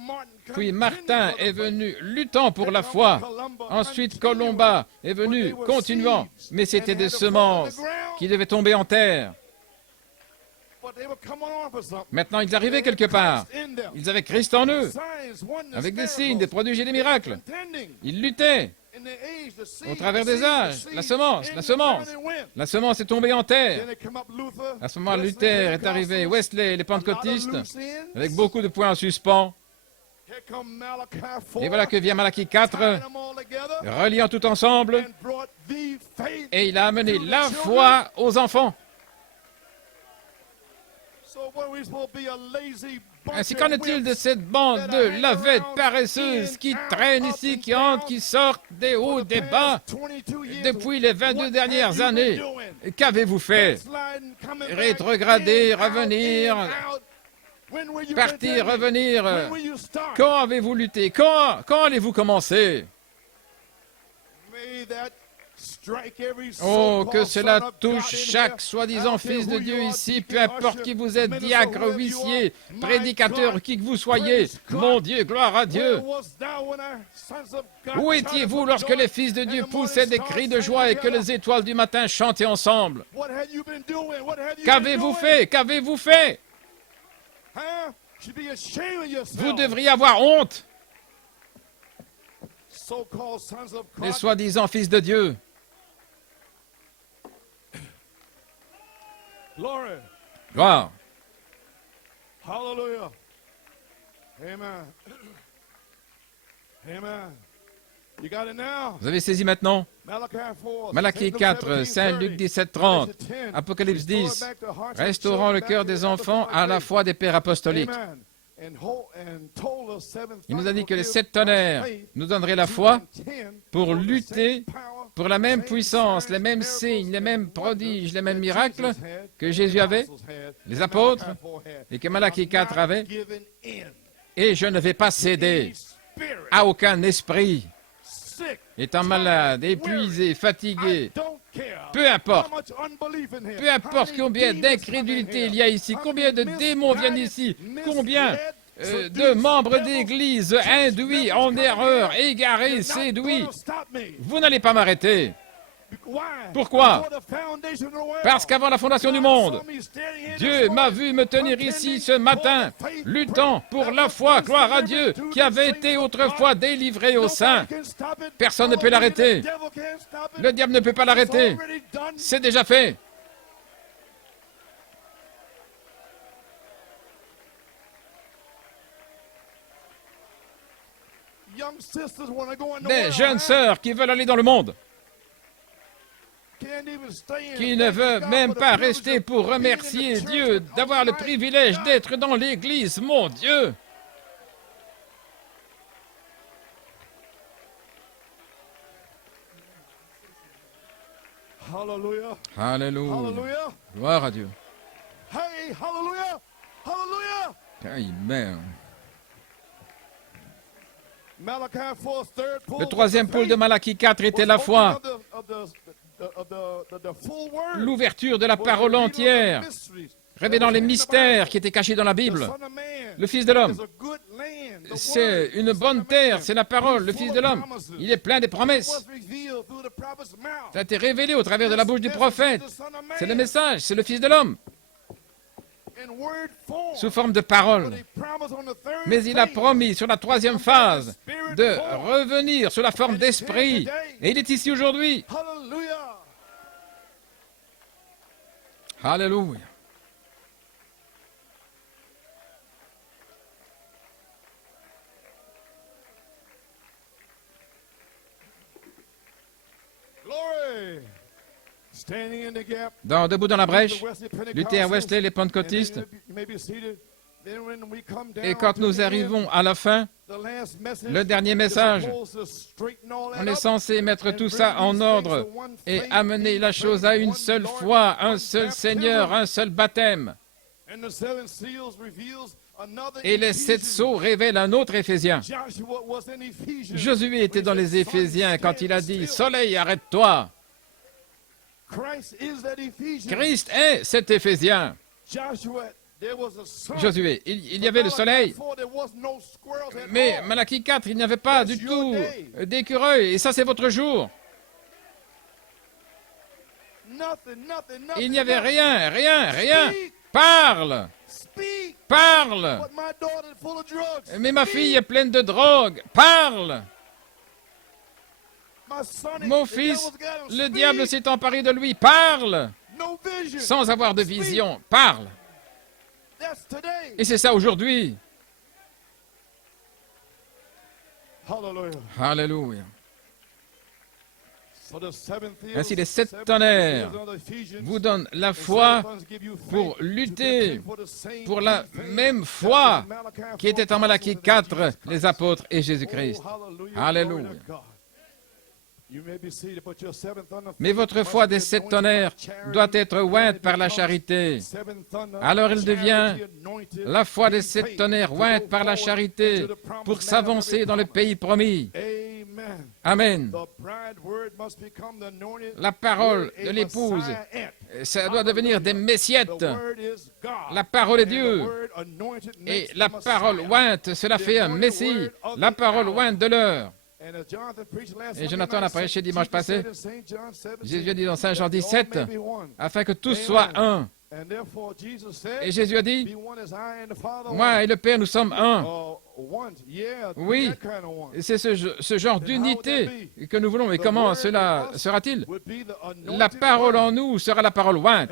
Puis Martin est venu luttant pour la foi. Ensuite Colomba est venu continuant. Mais c'était des semences qui devaient tomber en terre. Maintenant, ils arrivaient quelque part. Ils avaient Christ en eux, avec des signes, des prodiges et des miracles. Ils luttaient au travers des âges. La semence est tombée en terre. À ce moment, Luther est arrivé, Wesley, les pentecôtistes, avec beaucoup de points en suspens. Here come Malachi 4, Et voilà que vient Malachie 4, tying them all together, reliant tout ensemble, and brought thee faith. et il a amené la foi aux enfants. So what are we supposed to be, a lazy bunch Ainsi, of qu'en est-il de wimps cette bande de lavettes paresseuses qui traînent ici, qui entrent, qui sortent des hauts, des bas, depuis les 22 dernières années? Qu'avez-vous fait? Rétrograder, revenir, partir, revenir. Quand avez-vous lutté? Quand allez-vous commencer? Oh, que cela touche chaque soi-disant fils de Dieu ici, peu importe qui vous êtes, diacre, huissier, prédicateur, qui que vous soyez. Mon Dieu, gloire à Dieu. Où étiez-vous lorsque les fils de Dieu poussaient des cris de joie et que les étoiles du matin chantaient ensemble? Qu'avez-vous fait? Qu'avez-vous fait? Vous devriez avoir honte, les soi-disant fils de Dieu. Gloire. Hallelujah. Amen. Amen. You got it now? Vous avez saisi maintenant? Malachie 4, Saint Luc 17, 30, Apocalypse 10, restaurant le cœur des enfants à la foi des pères apostoliques. Il nous a dit que les 7 tonnerres nous donneraient la foi pour lutter pour la même puissance, les mêmes signes, les mêmes prodiges, les mêmes miracles que Jésus avait, les apôtres, et que Malachie 4 avait. Et je ne vais pas céder à aucun esprit. Étant malade, épuisé, fatigué, peu importe combien d'incrédulité il y a ici, combien de démons viennent ici, combien de membres d'église induits en erreur, égarés, séduits, vous n'allez pas m'arrêter. Pourquoi? Parce qu'avant la fondation du monde, Dieu m'a vu me tenir ici ce matin, luttant pour la foi, gloire à Dieu, qui avait été autrefois délivrée aux saints. Personne ne peut l'arrêter. Le diable ne peut pas l'arrêter. C'est déjà fait. Des jeunes sœurs qui veulent aller dans le monde, qui ne veut même pas rester pour remercier Dieu d'avoir le privilège d'être dans l'Église, mon Dieu. Hallelujah. Alléluia. Gloire à Dieu. Hey, hallelujah. Hallelujah. Amen. Le Le troisième pôle de Malachie 4 était la foi, l'ouverture de la parole entière, révélant les mystères qui étaient cachés dans la Bible. Le Fils de l'homme, c'est une bonne terre, c'est la parole, le Fils de l'homme. Il est plein des promesses. Ça a été révélé au travers de la bouche du prophète. C'est le message, c'est le Fils de l'homme, sous forme de parole. Mais il a promis sur la troisième phase de revenir sous la forme d'esprit. Et il est ici aujourd'hui. Alléluia. Debout dans la brèche, Luther, Wesley, les pentecôtistes. Et quand nous arrivons à la fin, le dernier message, on est censé mettre tout ça en ordre et amener la chose à une seule foi, un seul Seigneur, un seul baptême. Et les 7 sceaux révèlent un autre Éphésien. Josué était dans les Éphésiens quand il a dit « Soleil, arrête-toi ». Christ est cet Éphésien. Josué, il y avait le soleil, mais Malachie 4, il n'y avait pas du tout d'écureuil, et ça c'est votre jour. Il n'y avait rien. Parle. Mais ma fille est pleine de drogue. Parle. Mon fils, le diable s'est emparé de lui. Parle. Sans avoir de vision. Parle. Et c'est ça aujourd'hui. Hallelujah. Alléluia. So the seven seals, Ainsi, les 7 seven tonnerres seals of Ephesians, vous donnent la and foi seven give you faith pour to lutter contend for the same pour la faith même that foi was in Malachi qui était en 4 Malachie apostles and 4, Jesus les Christ. apôtres et Jésus-Christ. Oh, hallelujah. Alléluia. Glory to God. You may be seated, but your seven thunder Mais votre foi des 7 tonnerres doit être ointe par la charité. Alors il devient la foi des 7 tonnerres ointe par la charité pour s'avancer dans le pays promis. Amen. La parole de l'épouse, ça doit devenir des messiettes. La parole est Dieu. Et la parole ointe, cela fait un Messie. La parole ointe de l'heure. Et Jonathan a prêché dimanche passé. Jésus a dit dans Saint Jean 17, afin que tous soient un. Et Jésus a dit, moi et le Père, nous sommes un. Oui, c'est ce genre d'unité que nous voulons. Et comment cela sera-t-il? La parole en nous sera la parole ointe.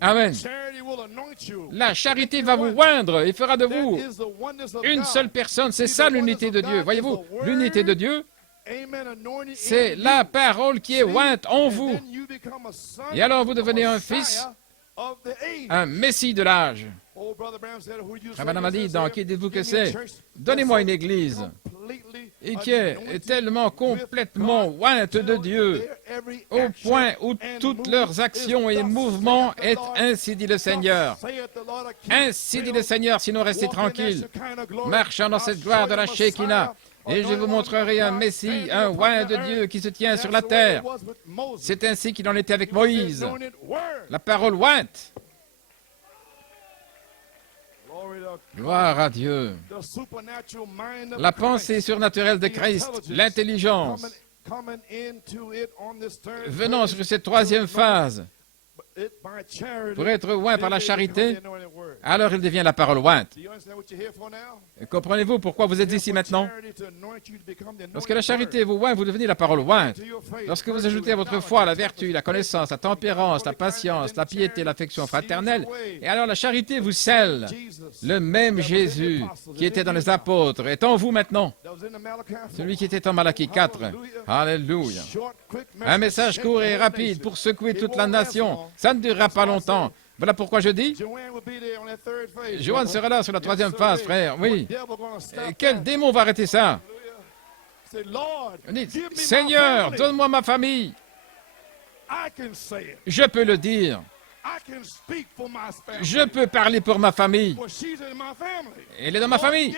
Amen. La charité va vous oindre et fera de vous une seule personne. C'est ça l'unité de Dieu. Voyez-vous, l'unité de Dieu, c'est la parole qui est ointe en vous. Et alors vous devenez un fils, un messie de l'âge. Frère Branham a dit, dans qui dites-vous que c'est? Donnez-moi une église et qui est tellement complètement ointe de Dieu, au point où toutes leurs actions et mouvements est ainsi dit le Seigneur. Ainsi dit le Seigneur, sinon restez tranquilles, marchant dans cette gloire de la Shekinah. Et je vous montrerai un Messie, un oint de Dieu qui se tient sur la terre. C'est ainsi qu'il en était avec Moïse. La parole ointe. Gloire à Dieu. La pensée surnaturelle de Christ, l'intelligence, venant sur cette troisième phase, pour être oint par la charité, alors il devient la parole ointe. Comprenez-vous pourquoi vous êtes ici maintenant? Lorsque la charité vous oint, vous devenez la parole ointe. Lorsque vous ajoutez à votre foi la vertu, la connaissance, la tempérance, la patience, la piété, l'affection fraternelle, et alors la charité vous scelle. Le même Jésus qui était dans les apôtres est en vous maintenant. Celui qui était en Malachie 4. Alléluia. Un message court et rapide pour secouer toute la nation. Ça ne durera pas longtemps. Voilà pourquoi je dis, Joanne sera là sur la troisième phase, frère. Oui. Et quel démon va arrêter ça? Dites, Seigneur, donne-moi ma famille. Je peux le dire. Je peux parler pour ma famille. Elle est dans ma famille.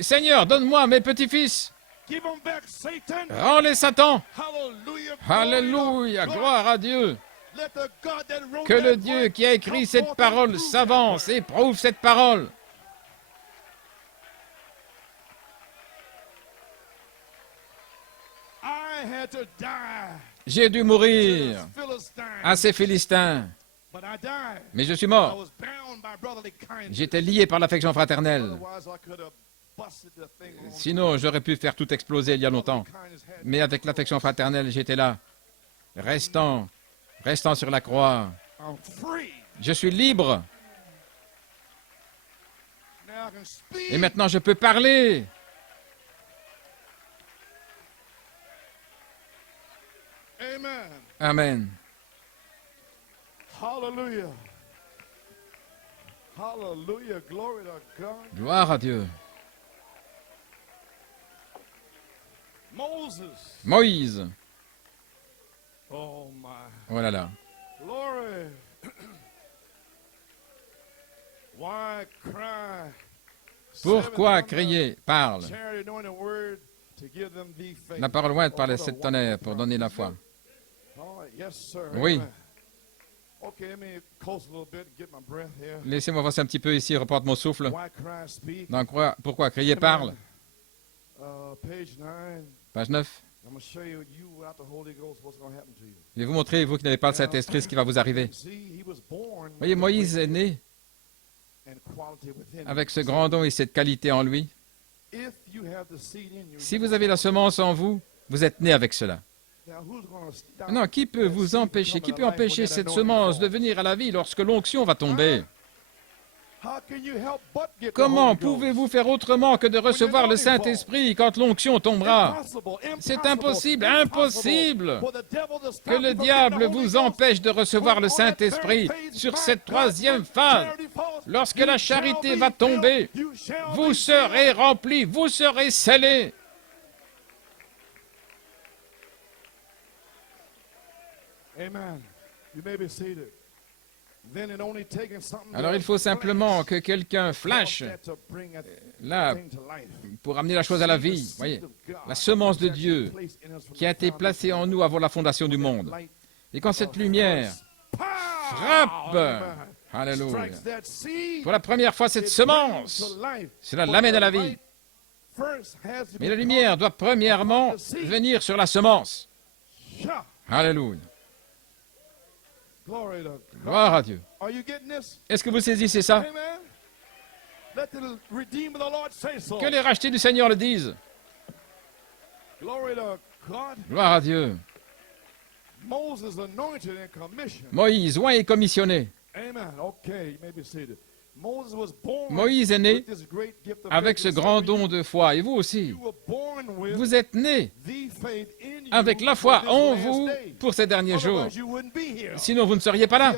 Seigneur, donne-moi mes petits-fils. Rends-les Satan. Alléluia, gloire à Dieu. Que le Dieu qui a écrit cette parole s'avance et prouve cette parole. J'ai dû mourir à ces Philistins, mais je suis mort. J'étais lié par l'affection fraternelle. Sinon, j'aurais pu faire tout exploser il y a longtemps. Mais avec l'affection fraternelle, j'étais là, restant sur la croix. Je suis libre. Et maintenant, je peux parler. Amen. Hallelujah. Hallelujah. Glory to God. Gloire à Dieu. Moïse. Oh my. Oh là là. Glory. Why cry? Pourquoi crier? Parle. Charity knowing the word to give them the faith. La parole ointe par les 7 tonnerres pour donner la foi. All right. Yes, sir. Oui. Amen. Okay, let me close a little bit, get my breath here. Laissez-moi voir un petit peu ici, reporte mon souffle. Why cry? Speak. Pourquoi crier? Parle. Page 9. Page 9. I'm going to show you, without the Holy Ghost, what's going to happen to you. Je vais vous montrer, vous qui n'avez pas le Saint-Esprit, ce qui va vous arriver. See, he was born Voyez, Moïse est né and quality within him. avec ce grand don et cette qualité en lui. If you have the seed in you, Si vous avez la semence en vous, vous êtes né avec cela. now who's going to stop Non, qui peut vous empêcher, qui peut empêcher cette semence de venir à la vie lorsque l'onction va tomber? Comment pouvez-vous faire autrement que de recevoir le Saint-Esprit quand l'onction tombera? C'est impossible, impossible que le diable vous empêche de recevoir le Saint-Esprit sur cette troisième phase. Lorsque la charité va tomber, vous serez remplis, vous serez scellés. Amen. You may be seated. Then it only taken something Alors il faut simplement que quelqu'un flash là pour amener la chose à la vie. Voyez, la semence de Dieu qui a été placée en nous avant la fondation du monde. Et quand cette lumière frappe, alléluia, pour la première fois cette semence, cela l'amène à la vie. Mais la lumière doit premièrement venir sur la semence. Alléluia. Gloire à Dieu. Est-ce que vous saisissez ça? Que les rachetés du Seigneur le disent. Gloire à Dieu. Moïse, oint et commissionné. Moïse est né avec ce grand don de foi, et vous aussi. Vous êtes nés avec la foi en vous pour ces derniers jours. Sinon, vous ne seriez pas là.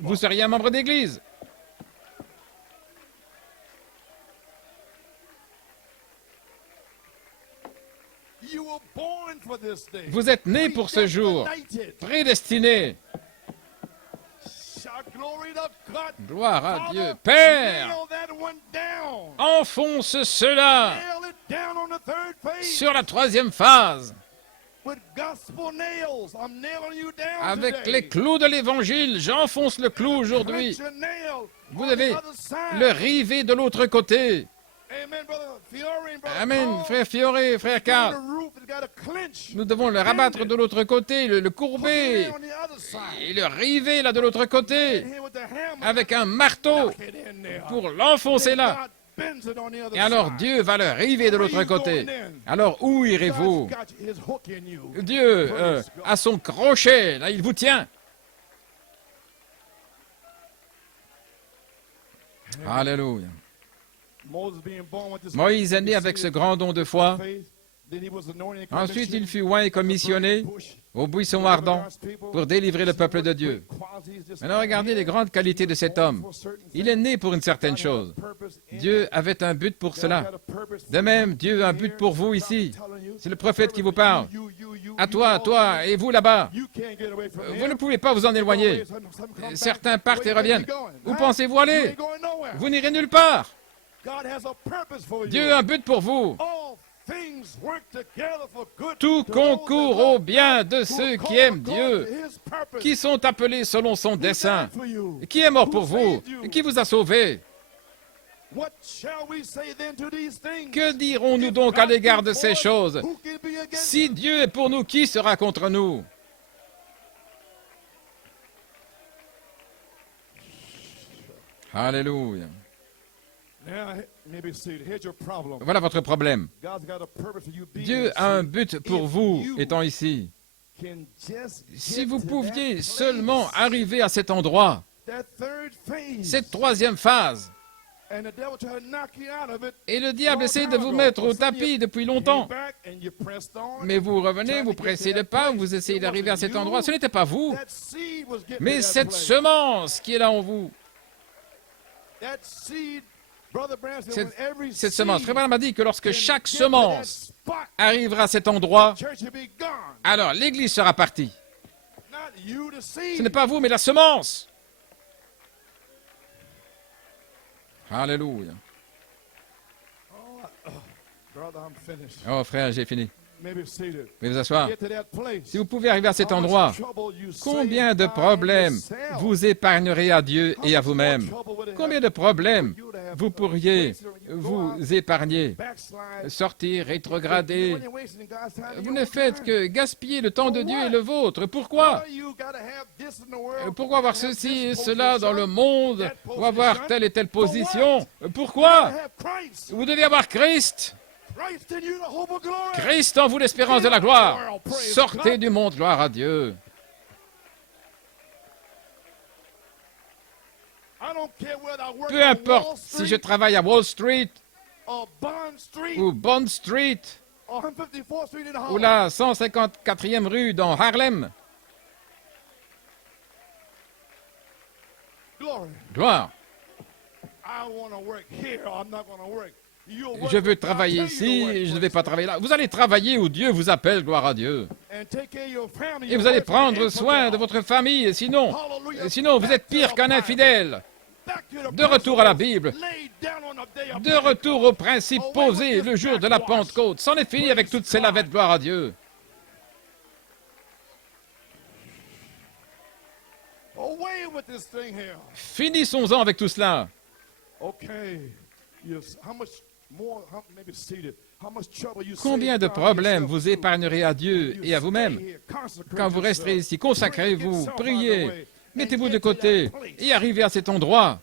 Vous seriez un membre d'église. Vous êtes nés pour ce jour, prédestinés. Gloire à Dieu. Père, enfonce cela sur la troisième phase. Avec les clous de l'évangile, j'enfonce le clou aujourd'hui. Vous avez le rivet de l'autre côté. Amen, frère Fioré, frère Carl. Nous devons le rabattre de l'autre côté, le courber, et le river là de l'autre côté, avec un marteau, pour l'enfoncer là. Et alors Dieu va le river de l'autre côté. Alors où irez-vous? Dieu a son crochet, là il vous tient. Alléluia. Moïse est né avec ce grand don de foi. Ensuite, il fut oint et commissionné au buisson ardent pour délivrer le peuple de Dieu. Maintenant, regardez les grandes qualités de cet homme. Il est né pour une certaine chose. Dieu avait un but pour cela. De même, Dieu a un but pour vous ici. C'est le prophète qui vous parle. À toi et vous là-bas. Vous ne pouvez pas vous en éloigner. Certains partent et reviennent. Où pensez-vous aller? Vous n'irez nulle part. Dieu a un but pour vous. Tout concourt au bien de ceux qui aiment Dieu, qui sont appelés selon son dessein. Qui est mort pour vous? Qui vous a sauvé? Que dirons-nous donc à l'égard de ces choses? Si Dieu est pour nous, qui sera contre nous? Alléluia. Voilà votre problème. Dieu a un but pour vous étant ici. Si vous pouviez seulement arriver à cet endroit, cette troisième phase, et le diable essaie de vous mettre au tapis depuis longtemps, mais vous revenez, vous pressez le pas, vous essayez d'arriver à cet endroit, ce n'était pas vous, mais cette semence qui est là en vous. Cette semence, Frère Branham m'a dit que lorsque chaque semence arrivera à cet endroit, alors l'Église sera partie. Ce n'est pas vous, mais la semence. Alléluia. Oh frère, j'ai fini. Veuillez vous asseoir. Si vous pouvez arriver à cet endroit, combien de problèmes vous épargnerez à Dieu et à vous-même? Combien de problèmes vous pourriez vous épargner? Sortir, rétrograder. Vous ne faites que gaspiller le temps de Dieu et le vôtre. Pourquoi? Pourquoi avoir ceci et cela dans le monde ou avoir telle et telle position? Pourquoi? Vous devez avoir Christ. Christ en vous l'espérance de la gloire. Sortez du monde, gloire à Dieu. I don't care whether I work Peu on Wall importe si je Street travaille à Wall Street or Bond Street ou Bond Street or 154th Street in ou Harlem. la 154e rue dans Harlem. Glory. Gloire. I want to work here. I'm not going to work. You'll work Je veux where God travailler tell you to work, ici, je ne praise vais pas travailler là. Vous allez travailler où Dieu vous appelle, gloire à Dieu. and take care of your family, Et vous allez prendre soin de votre famille, et sinon vous êtes pire qu'un infidèle. De retour à la Bible, de retour aux principes posés le jour de la Pentecôte. C'en est fini avec toutes ces lavettes, gloire à Dieu. Away with this thing here. Finissons-en avec tout cela. Okay. Yes. How much more? Maybe seated. How much trouble you Combien de save God problèmes yourself vous through? épargnerez à Dieu You et à vous-même stay here, consecrate quand vous resterez yourself. ici? Consacrez-vous, Pray, get yourself out of the priez, way, mettez-vous and de get to côté that place. et arrivez à cet endroit,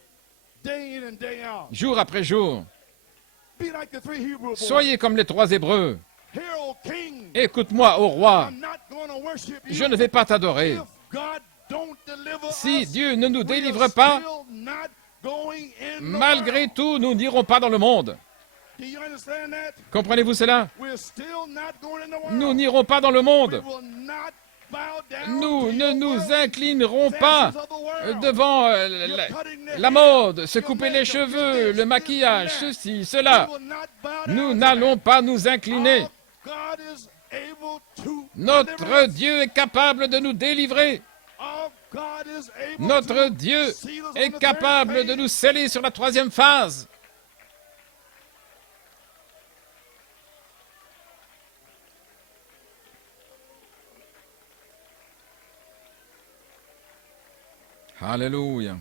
Day in and day out. jour après jour. Be like the three Hebrew boys. Soyez comme les 3 Hébreux. Hear, O King. Écoute-moi, ô roi, I'm not gonna worship you. je ne vais pas t'adorer. If God don't deliver Si us, Dieu ne nous we are délivre pas, still not going in the malgré world. tout, nous n'irons pas dans le monde. Do you understand that? Comprenez-vous cela? We're still not going in the world. Nous n'irons pas dans le We monde. will not bow down Nous to ne your nous worldly inclinerons pas fashions of the world. devant You're cutting their la hair, mode, se your couper les makeup, your cheveux, this, le this, maquillage, and that. ceci, cela. We will not bow Nous down n'allons to pas nous that. incliner. Our God is able to deliver Notre us. Dieu est capable de nous délivrer. Our God is able Notre to Dieu seal us on est the capable third de page. nous sceller sur la 3e phase. Alléluia.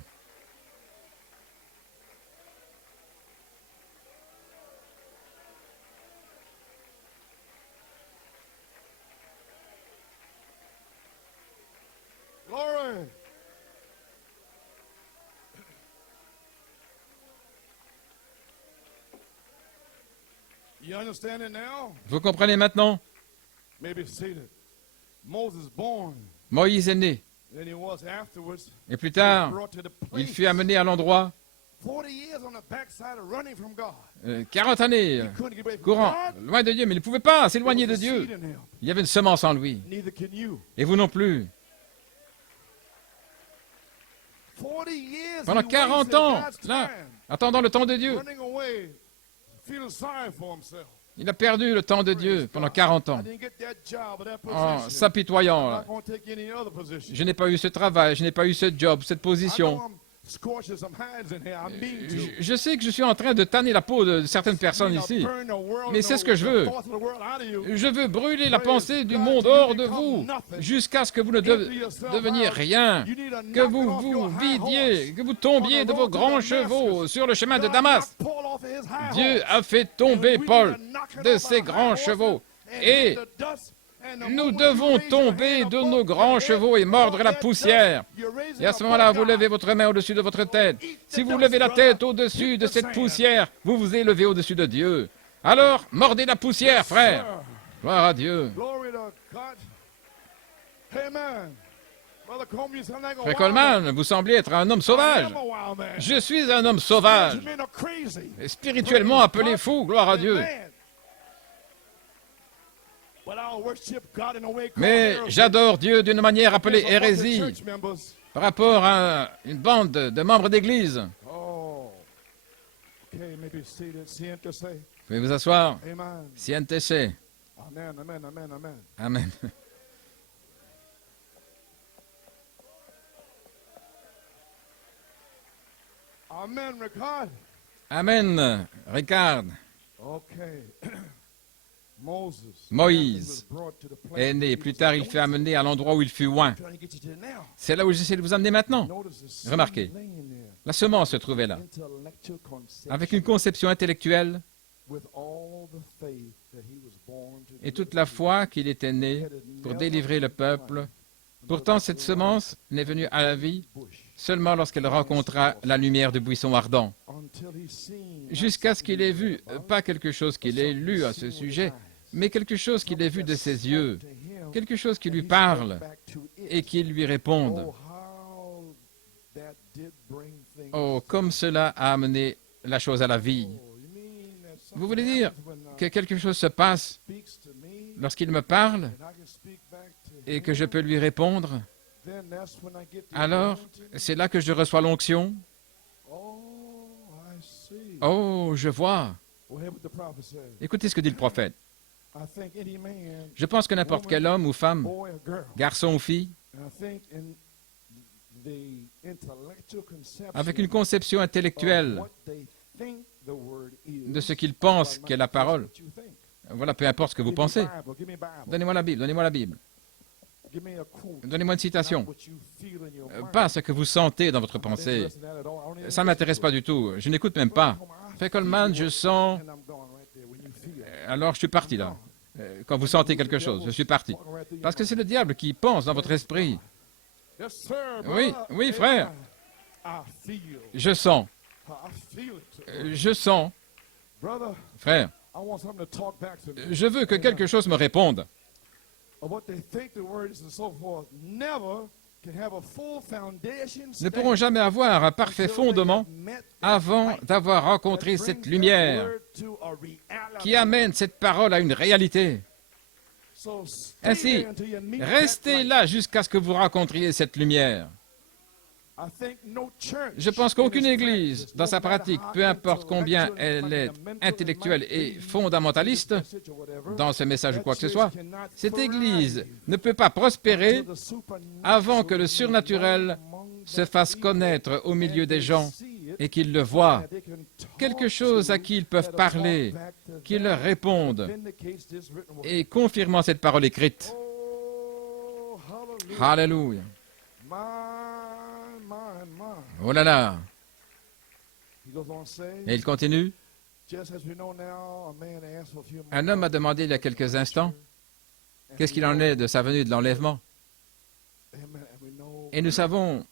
Glory. You understand it now? Vous comprenez maintenant? Maybe seated. Moses born, Moïse est né, then he was afterwards et plus tard, brought to the il place. fut amené à l'endroit, 40 years on the backside of running from God. 40 années, He couldn't get away from courant, God. loin de Dieu, mais il ne pouvait pas There s'éloigner was de a Dieu. seed in him. Il y avait une semence en lui, Neither can you. et vous non plus. 40 years Pendant he 40 wasted ans, God's là, time, attendant le temps de Dieu. running away, feeling sorry for himself. Il a perdu le temps de Dieu pendant 40 I ans, didn't get that job or that en position. s'apitoyant. I'm là. not going to take any other position. Je n'ai pas eu ce travail, je n'ai pas eu ce job, cette I know position. I'm scorching some hides in here. I'm mean to. Je sais que je suis en train de tanner la peau de certaines personnes ici. Mais c'est ce que je veux. Je veux brûler la pensée du monde hors de vous, jusqu'à ce que vous ne deveniez rien, que vous vous vidiez, que vous tombiez de vos grands chevaux sur le chemin de Damas. Dieu a fait tomber Paul de ses grands chevaux. Et nous devons tomber de nos grands chevaux et mordre la poussière. Et à ce moment-là, vous levez votre main au-dessus de votre tête. Si vous levez la tête au-dessus de cette poussière, vous vous élevez au-dessus de Dieu. Alors, mordez la poussière, frère. Gloire à Dieu. Frère Coleman, vous semblez être un homme sauvage. Je suis un homme sauvage. Et spirituellement appelé fou, gloire à Dieu. Mais j'adore Dieu d'une manière appelée hérésie par rapport à une bande de membres d'église. Vous pouvez vous asseoir. Siéntese. Amen, amen, amen, amen. Amen. Amen, Ricard. Amen, Ricard. Okay. Moïse Moïse est né. Plus tard, il fut amené à l'endroit où il fut oint. C'est là où j'essaie de vous amener maintenant. Remarquez, la semence se trouvait là, avec une conception intellectuelle et toute la foi qu'il était né pour délivrer le peuple. Pourtant, cette semence n'est venue à la vie seulement lorsqu'elle rencontra la lumière du buisson ardent, jusqu'à ce qu'il ait vu, pas quelque chose qu'il ait lu à ce sujet, mais quelque chose qu'il ait vu de ses yeux, quelque chose qui lui parle et qui lui réponde. Oh, comme cela a amené la chose à la vie. Vous voulez dire que quelque chose se passe lorsqu'il me parle et que je peux lui répondre? Alors, c'est là que je reçois l'onction. Oh, je vois. Écoutez ce que dit le prophète. Je pense que n'importe quel homme ou femme, garçon ou fille, avec une conception intellectuelle de ce qu'il pense qu'est la parole, voilà, peu importe ce que vous pensez. Donnez-moi la Bible, donnez-moi la Bible. Donnez-moi une citation. Pas ce que vous sentez dans votre pensée. Ça ne m'intéresse pas du tout. Je n'écoute même pas. Coleman, je sens... Alors je suis parti là. Quand vous sentez quelque chose, je suis parti. Parce que c'est le diable qui pense dans votre esprit. Oui, oui, frère. Je sens. Je sens. Frère, je veux que quelque chose me réponde. Ne pourront jamais avoir un parfait fondement avant d'avoir rencontré cette lumière qui amène cette parole à une réalité. Ainsi, restez là jusqu'à ce que vous rencontriez cette lumière. Je pense qu'aucune église, dans sa pratique, peu importe combien elle est intellectuelle et fondamentaliste, dans ce message ou quoi que ce soit, cette église ne peut pas prospérer avant que le surnaturel se fasse connaître au milieu des gens et qu'ils le voient. Quelque chose à qui ils peuvent parler, qui leur répondent, et confirmant cette parole écrite. Alléluia. Oh là là. Et il continue. Un homme a demandé il y a quelques instants qu'est-ce qu'il en est de sa venue de l'enlèvement. Et nous savons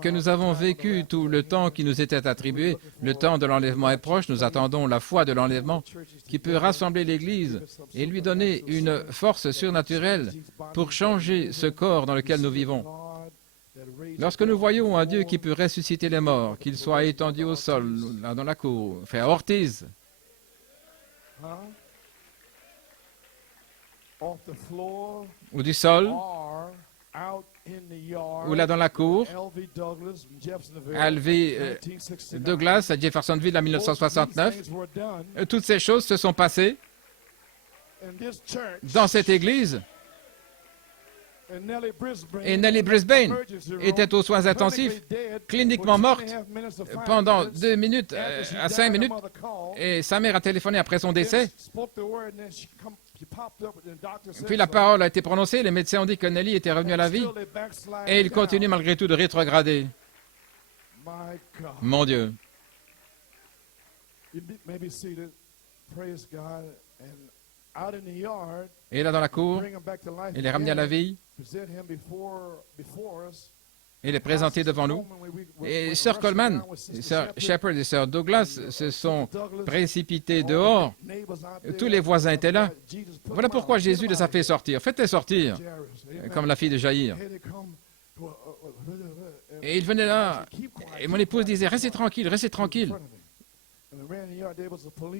que nous avons vécu tout le temps qui nous était attribué. Le temps de l'enlèvement est proche. Nous attendons la foi de l'enlèvement qui peut rassembler l'Église et lui donner une force surnaturelle pour changer ce corps dans lequel nous vivons. Lorsque nous voyons un Dieu qui peut ressusciter les morts, qu'il soit étendu au sol, là dans la cour, frère Ortiz, ou du sol, ou là dans la cour, L.V. Douglas à Jeffersonville en 1969, toutes ces choses se sont passées dans cette église. Et Nellie Brisbane était aux soins intensifs, cliniquement morte pendant 2 minutes à 5 minutes, et sa mère a téléphoné après son décès. Puis la parole a été prononcée, les médecins ont dit que Nellie était revenue à la vie, et il continue malgré tout de rétrograder. Mon Dieu. Et là dans la cour, il est ramené à la vie. Il est présenté devant nous. Et Sir Coleman, Sir Shepherd et Sir Douglas se sont précipités dehors. Tous les voisins étaient là. Voilà pourquoi Jésus les a fait sortir. Faites-les sortir, comme la fille de Jaïr. Et ils venaient là. Et mon épouse disait, restez tranquille, restez tranquille.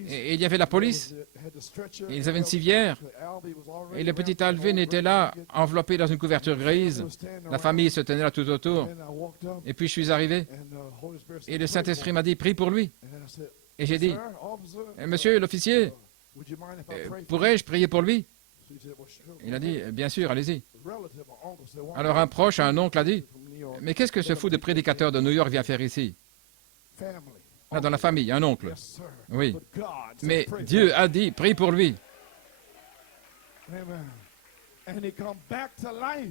Et il y avait la police, et ils avaient une civière, et le petit Alvin était là, enveloppé dans une couverture grise. La famille se tenait là tout autour. Et puis je suis arrivé, et le Saint-Esprit m'a dit, prie pour lui. Et j'ai dit, monsieur l'officier, pourrais-je prier pour lui? Il a dit, bien sûr, allez-y. Alors un proche, un oncle a dit, mais qu'est-ce que ce fou de prédicateur de New York vient faire ici? Là, dans la famille, un oncle. Oui. Mais Dieu a dit, prie pour lui.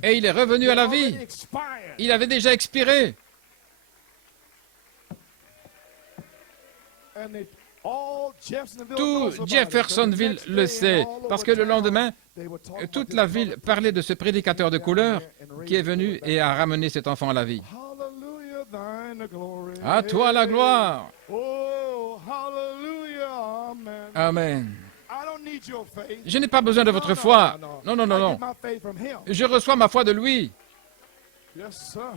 Et il est revenu à la vie. Il avait déjà expiré. Tout Jeffersonville le sait, parce que le lendemain, toute la ville parlait de ce prédicateur de couleur qui est venu et a ramené cet enfant à la vie. À toi la gloire. Amen. Je n'ai pas besoin de votre foi. Non, non, non, non. Je reçois ma foi de lui. Yes, sir.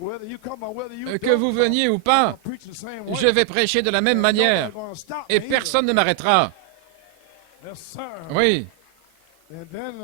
Whether you come or whether you Que don't vous come, veniez ou pas, I'll preach the same way. je vais prêcher de la même manière. Nobody's gonna stop Et me either. personne ne m'arrêtera. Yes, sir. Oui. And then,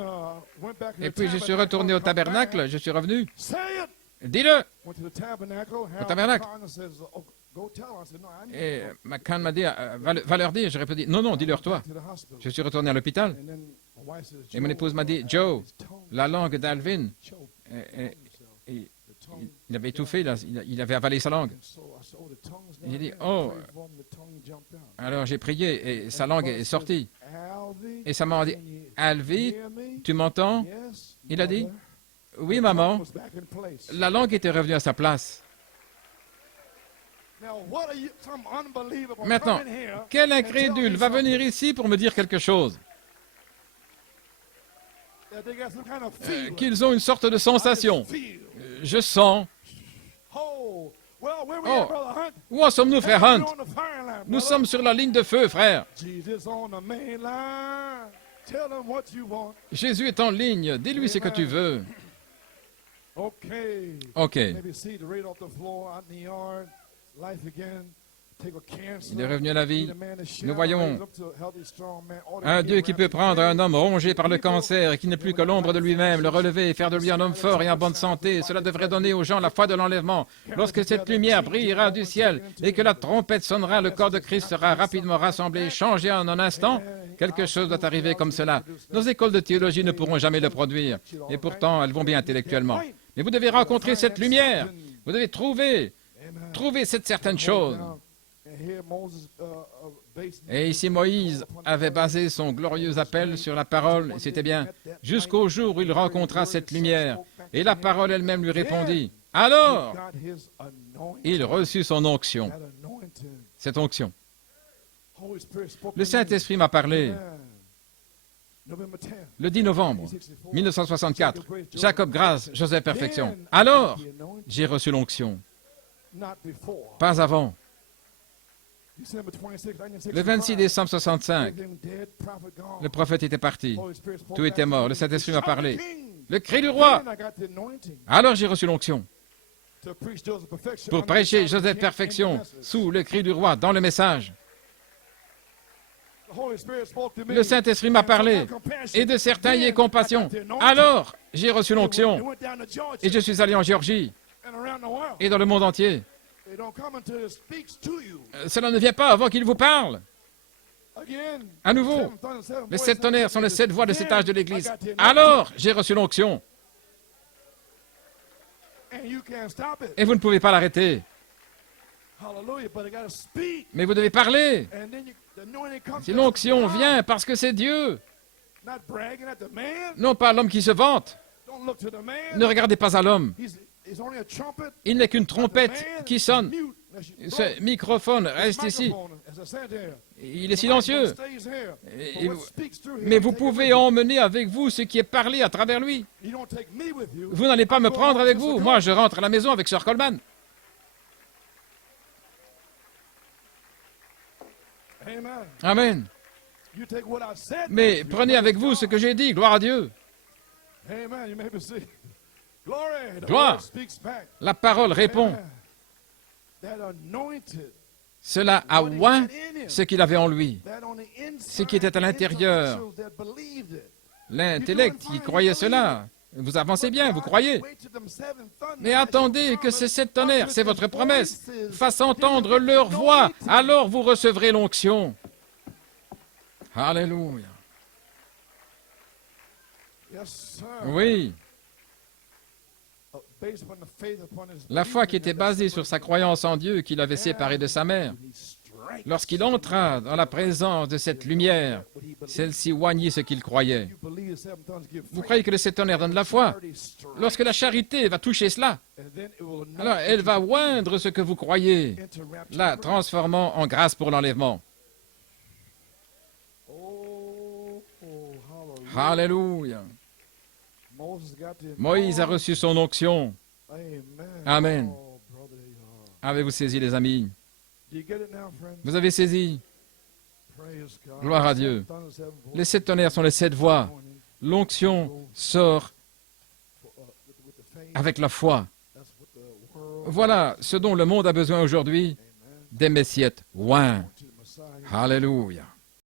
went back to Et the puis je suis tabernacle, retourné au come back, tabernacle, je suis revenu. say it. Dis-le. Went to the tabernacle. Harold tabernacle. Connor says, oh, go tell her. I said, no, I need Et to go McCann m'a dit, va leur dire. J'aurais pu dire, non, dis-leur toi. to the hospital. Je suis retourné à l'hôpital. And then my wife says, Et mon Joe, épouse m'a dit, Alvin's Joe, tongue la langue d'Alvin, choked et- himself. et- The tongue. il avait étouffé, il avait avalé sa langue. And so I said, oh, the tongue's Il not dit, there. oh. I prayed for him, the tongue jumped out. Alors j'ai prié et sa langue est sortie. Alvy, Et sa maman dit, can you Alvi, hear me? tu m'entends? Yes, Il a dit, mother. oui The maman. tongue was back in place. La langue était revenue à sa place. Now, what are you, some unbeliever will Maintenant, come in here quel and tell incrédule me va venir something ici pour me dire quelque chose? that they got some kind of feeling. Qu'ils ont une sorte de I sensation. just feel. Je sens. Oh, well, where we Oh. at, Brother Hunt? Où en sommes-nous, frère Hey, Hunt? you're on the fire line, Nous brother. sommes sur la ligne de feu, frère. Jesus on the main line. Tell them what you want. Jésus est en ligne. Dis-lui ce que tu veux. Okay. Ok. Maybe see the right off the floor out in the yard. Life again. Take a cancer. Il est revenu à la vie. Need a man to share, Nous voyons raise up to a healthy, strong man. Order un the Dieu qui king peut wrapped in prendre un faith. homme rongé par le cancer et qui n'est plus que l'ombre de lui-même, le relever et faire de lui un homme fort et en bonne santé. Cela devrait donner aux gens la foi de l'enlèvement. Lorsque cette lumière brillera du ciel et que la trompette sonnera, le corps de Christ sera rapidement rassemblé, changé en un instant. Quelque chose doit arriver comme cela. Nos écoles de théologie ne pourront jamais le produire. Et pourtant, elles vont bien intellectuellement. Mais vous devez rencontrer cette lumière. Vous devez trouver cette certaine chose. Et ici, Moïse avait basé son glorieux appel sur la parole, et c'était bien, jusqu'au jour où il rencontra cette lumière. Et la parole elle-même lui répondit. Alors, il reçut son onction, cette onction. Le Saint-Esprit m'a parlé le 10 novembre 1964. Jacob Grâce, Joseph Perfection. Alors, j'ai reçu l'onction. Pas avant. Le 26 décembre 65, le prophète était parti. Tout était mort. Le Saint-Esprit m'a parlé. Le cri du roi. Alors j'ai reçu l'onction pour prêcher Joseph Perfection sous le cri du roi dans le message. Le Saint-Esprit m'a parlé et de certains y est compassion. Alors j'ai reçu l'onction et je suis allé en Géorgie et dans le monde entier. Cela ne vient pas avant qu'il vous parle. À nouveau, les 7 tonnerres sont les 7 voix de cet âge de l'Église. Alors, j'ai reçu l'onction. Et vous ne pouvez pas l'arrêter. Mais vous devez parler. Si l'onction vient parce que c'est Dieu, non pas l'homme qui se vante. Ne regardez pas à l'homme. Il n'est qu'une trompette qui sonne. Ce microphone reste ici. Il est silencieux. Mais vous pouvez emmener avec vous ce qui est parlé à travers lui. Vous n'allez pas me prendre avec vous. Moi, je rentre à la maison avec Sir Coleman. Amen. Mais prenez avec vous ce que j'ai dit. Gloire à Dieu. Gloire. La parole répond. Cela a oint ce qu'il avait en lui, ce qui était à l'intérieur. L'intellect qui croyait cela. Vous avancez bien, vous croyez. Mais attendez que ces 7 tonnerres, c'est votre promesse, fassent entendre leur voix, alors vous recevrez l'onction. Alléluia. Oui. La foi qui était basée sur sa croyance en Dieu qui l'avait séparé de sa mère. Lorsqu'il entra dans la présence de cette lumière, celle-ci oignit ce qu'il croyait. Vous croyez que les 7 tonnerres donnent la foi? Lorsque la charité va toucher cela, alors elle va oindre ce que vous croyez, la transformant en grâce pour l'enlèvement. Alléluia. Moïse a reçu son onction. Amen. Avez-vous saisi, les amis? Vous avez saisi? Gloire à Dieu. Les 7 tonnerres sont les 7 voix. L'onction sort avec la foi. Voilà ce dont le monde a besoin aujourd'hui, des messiettes oints. Alléluia.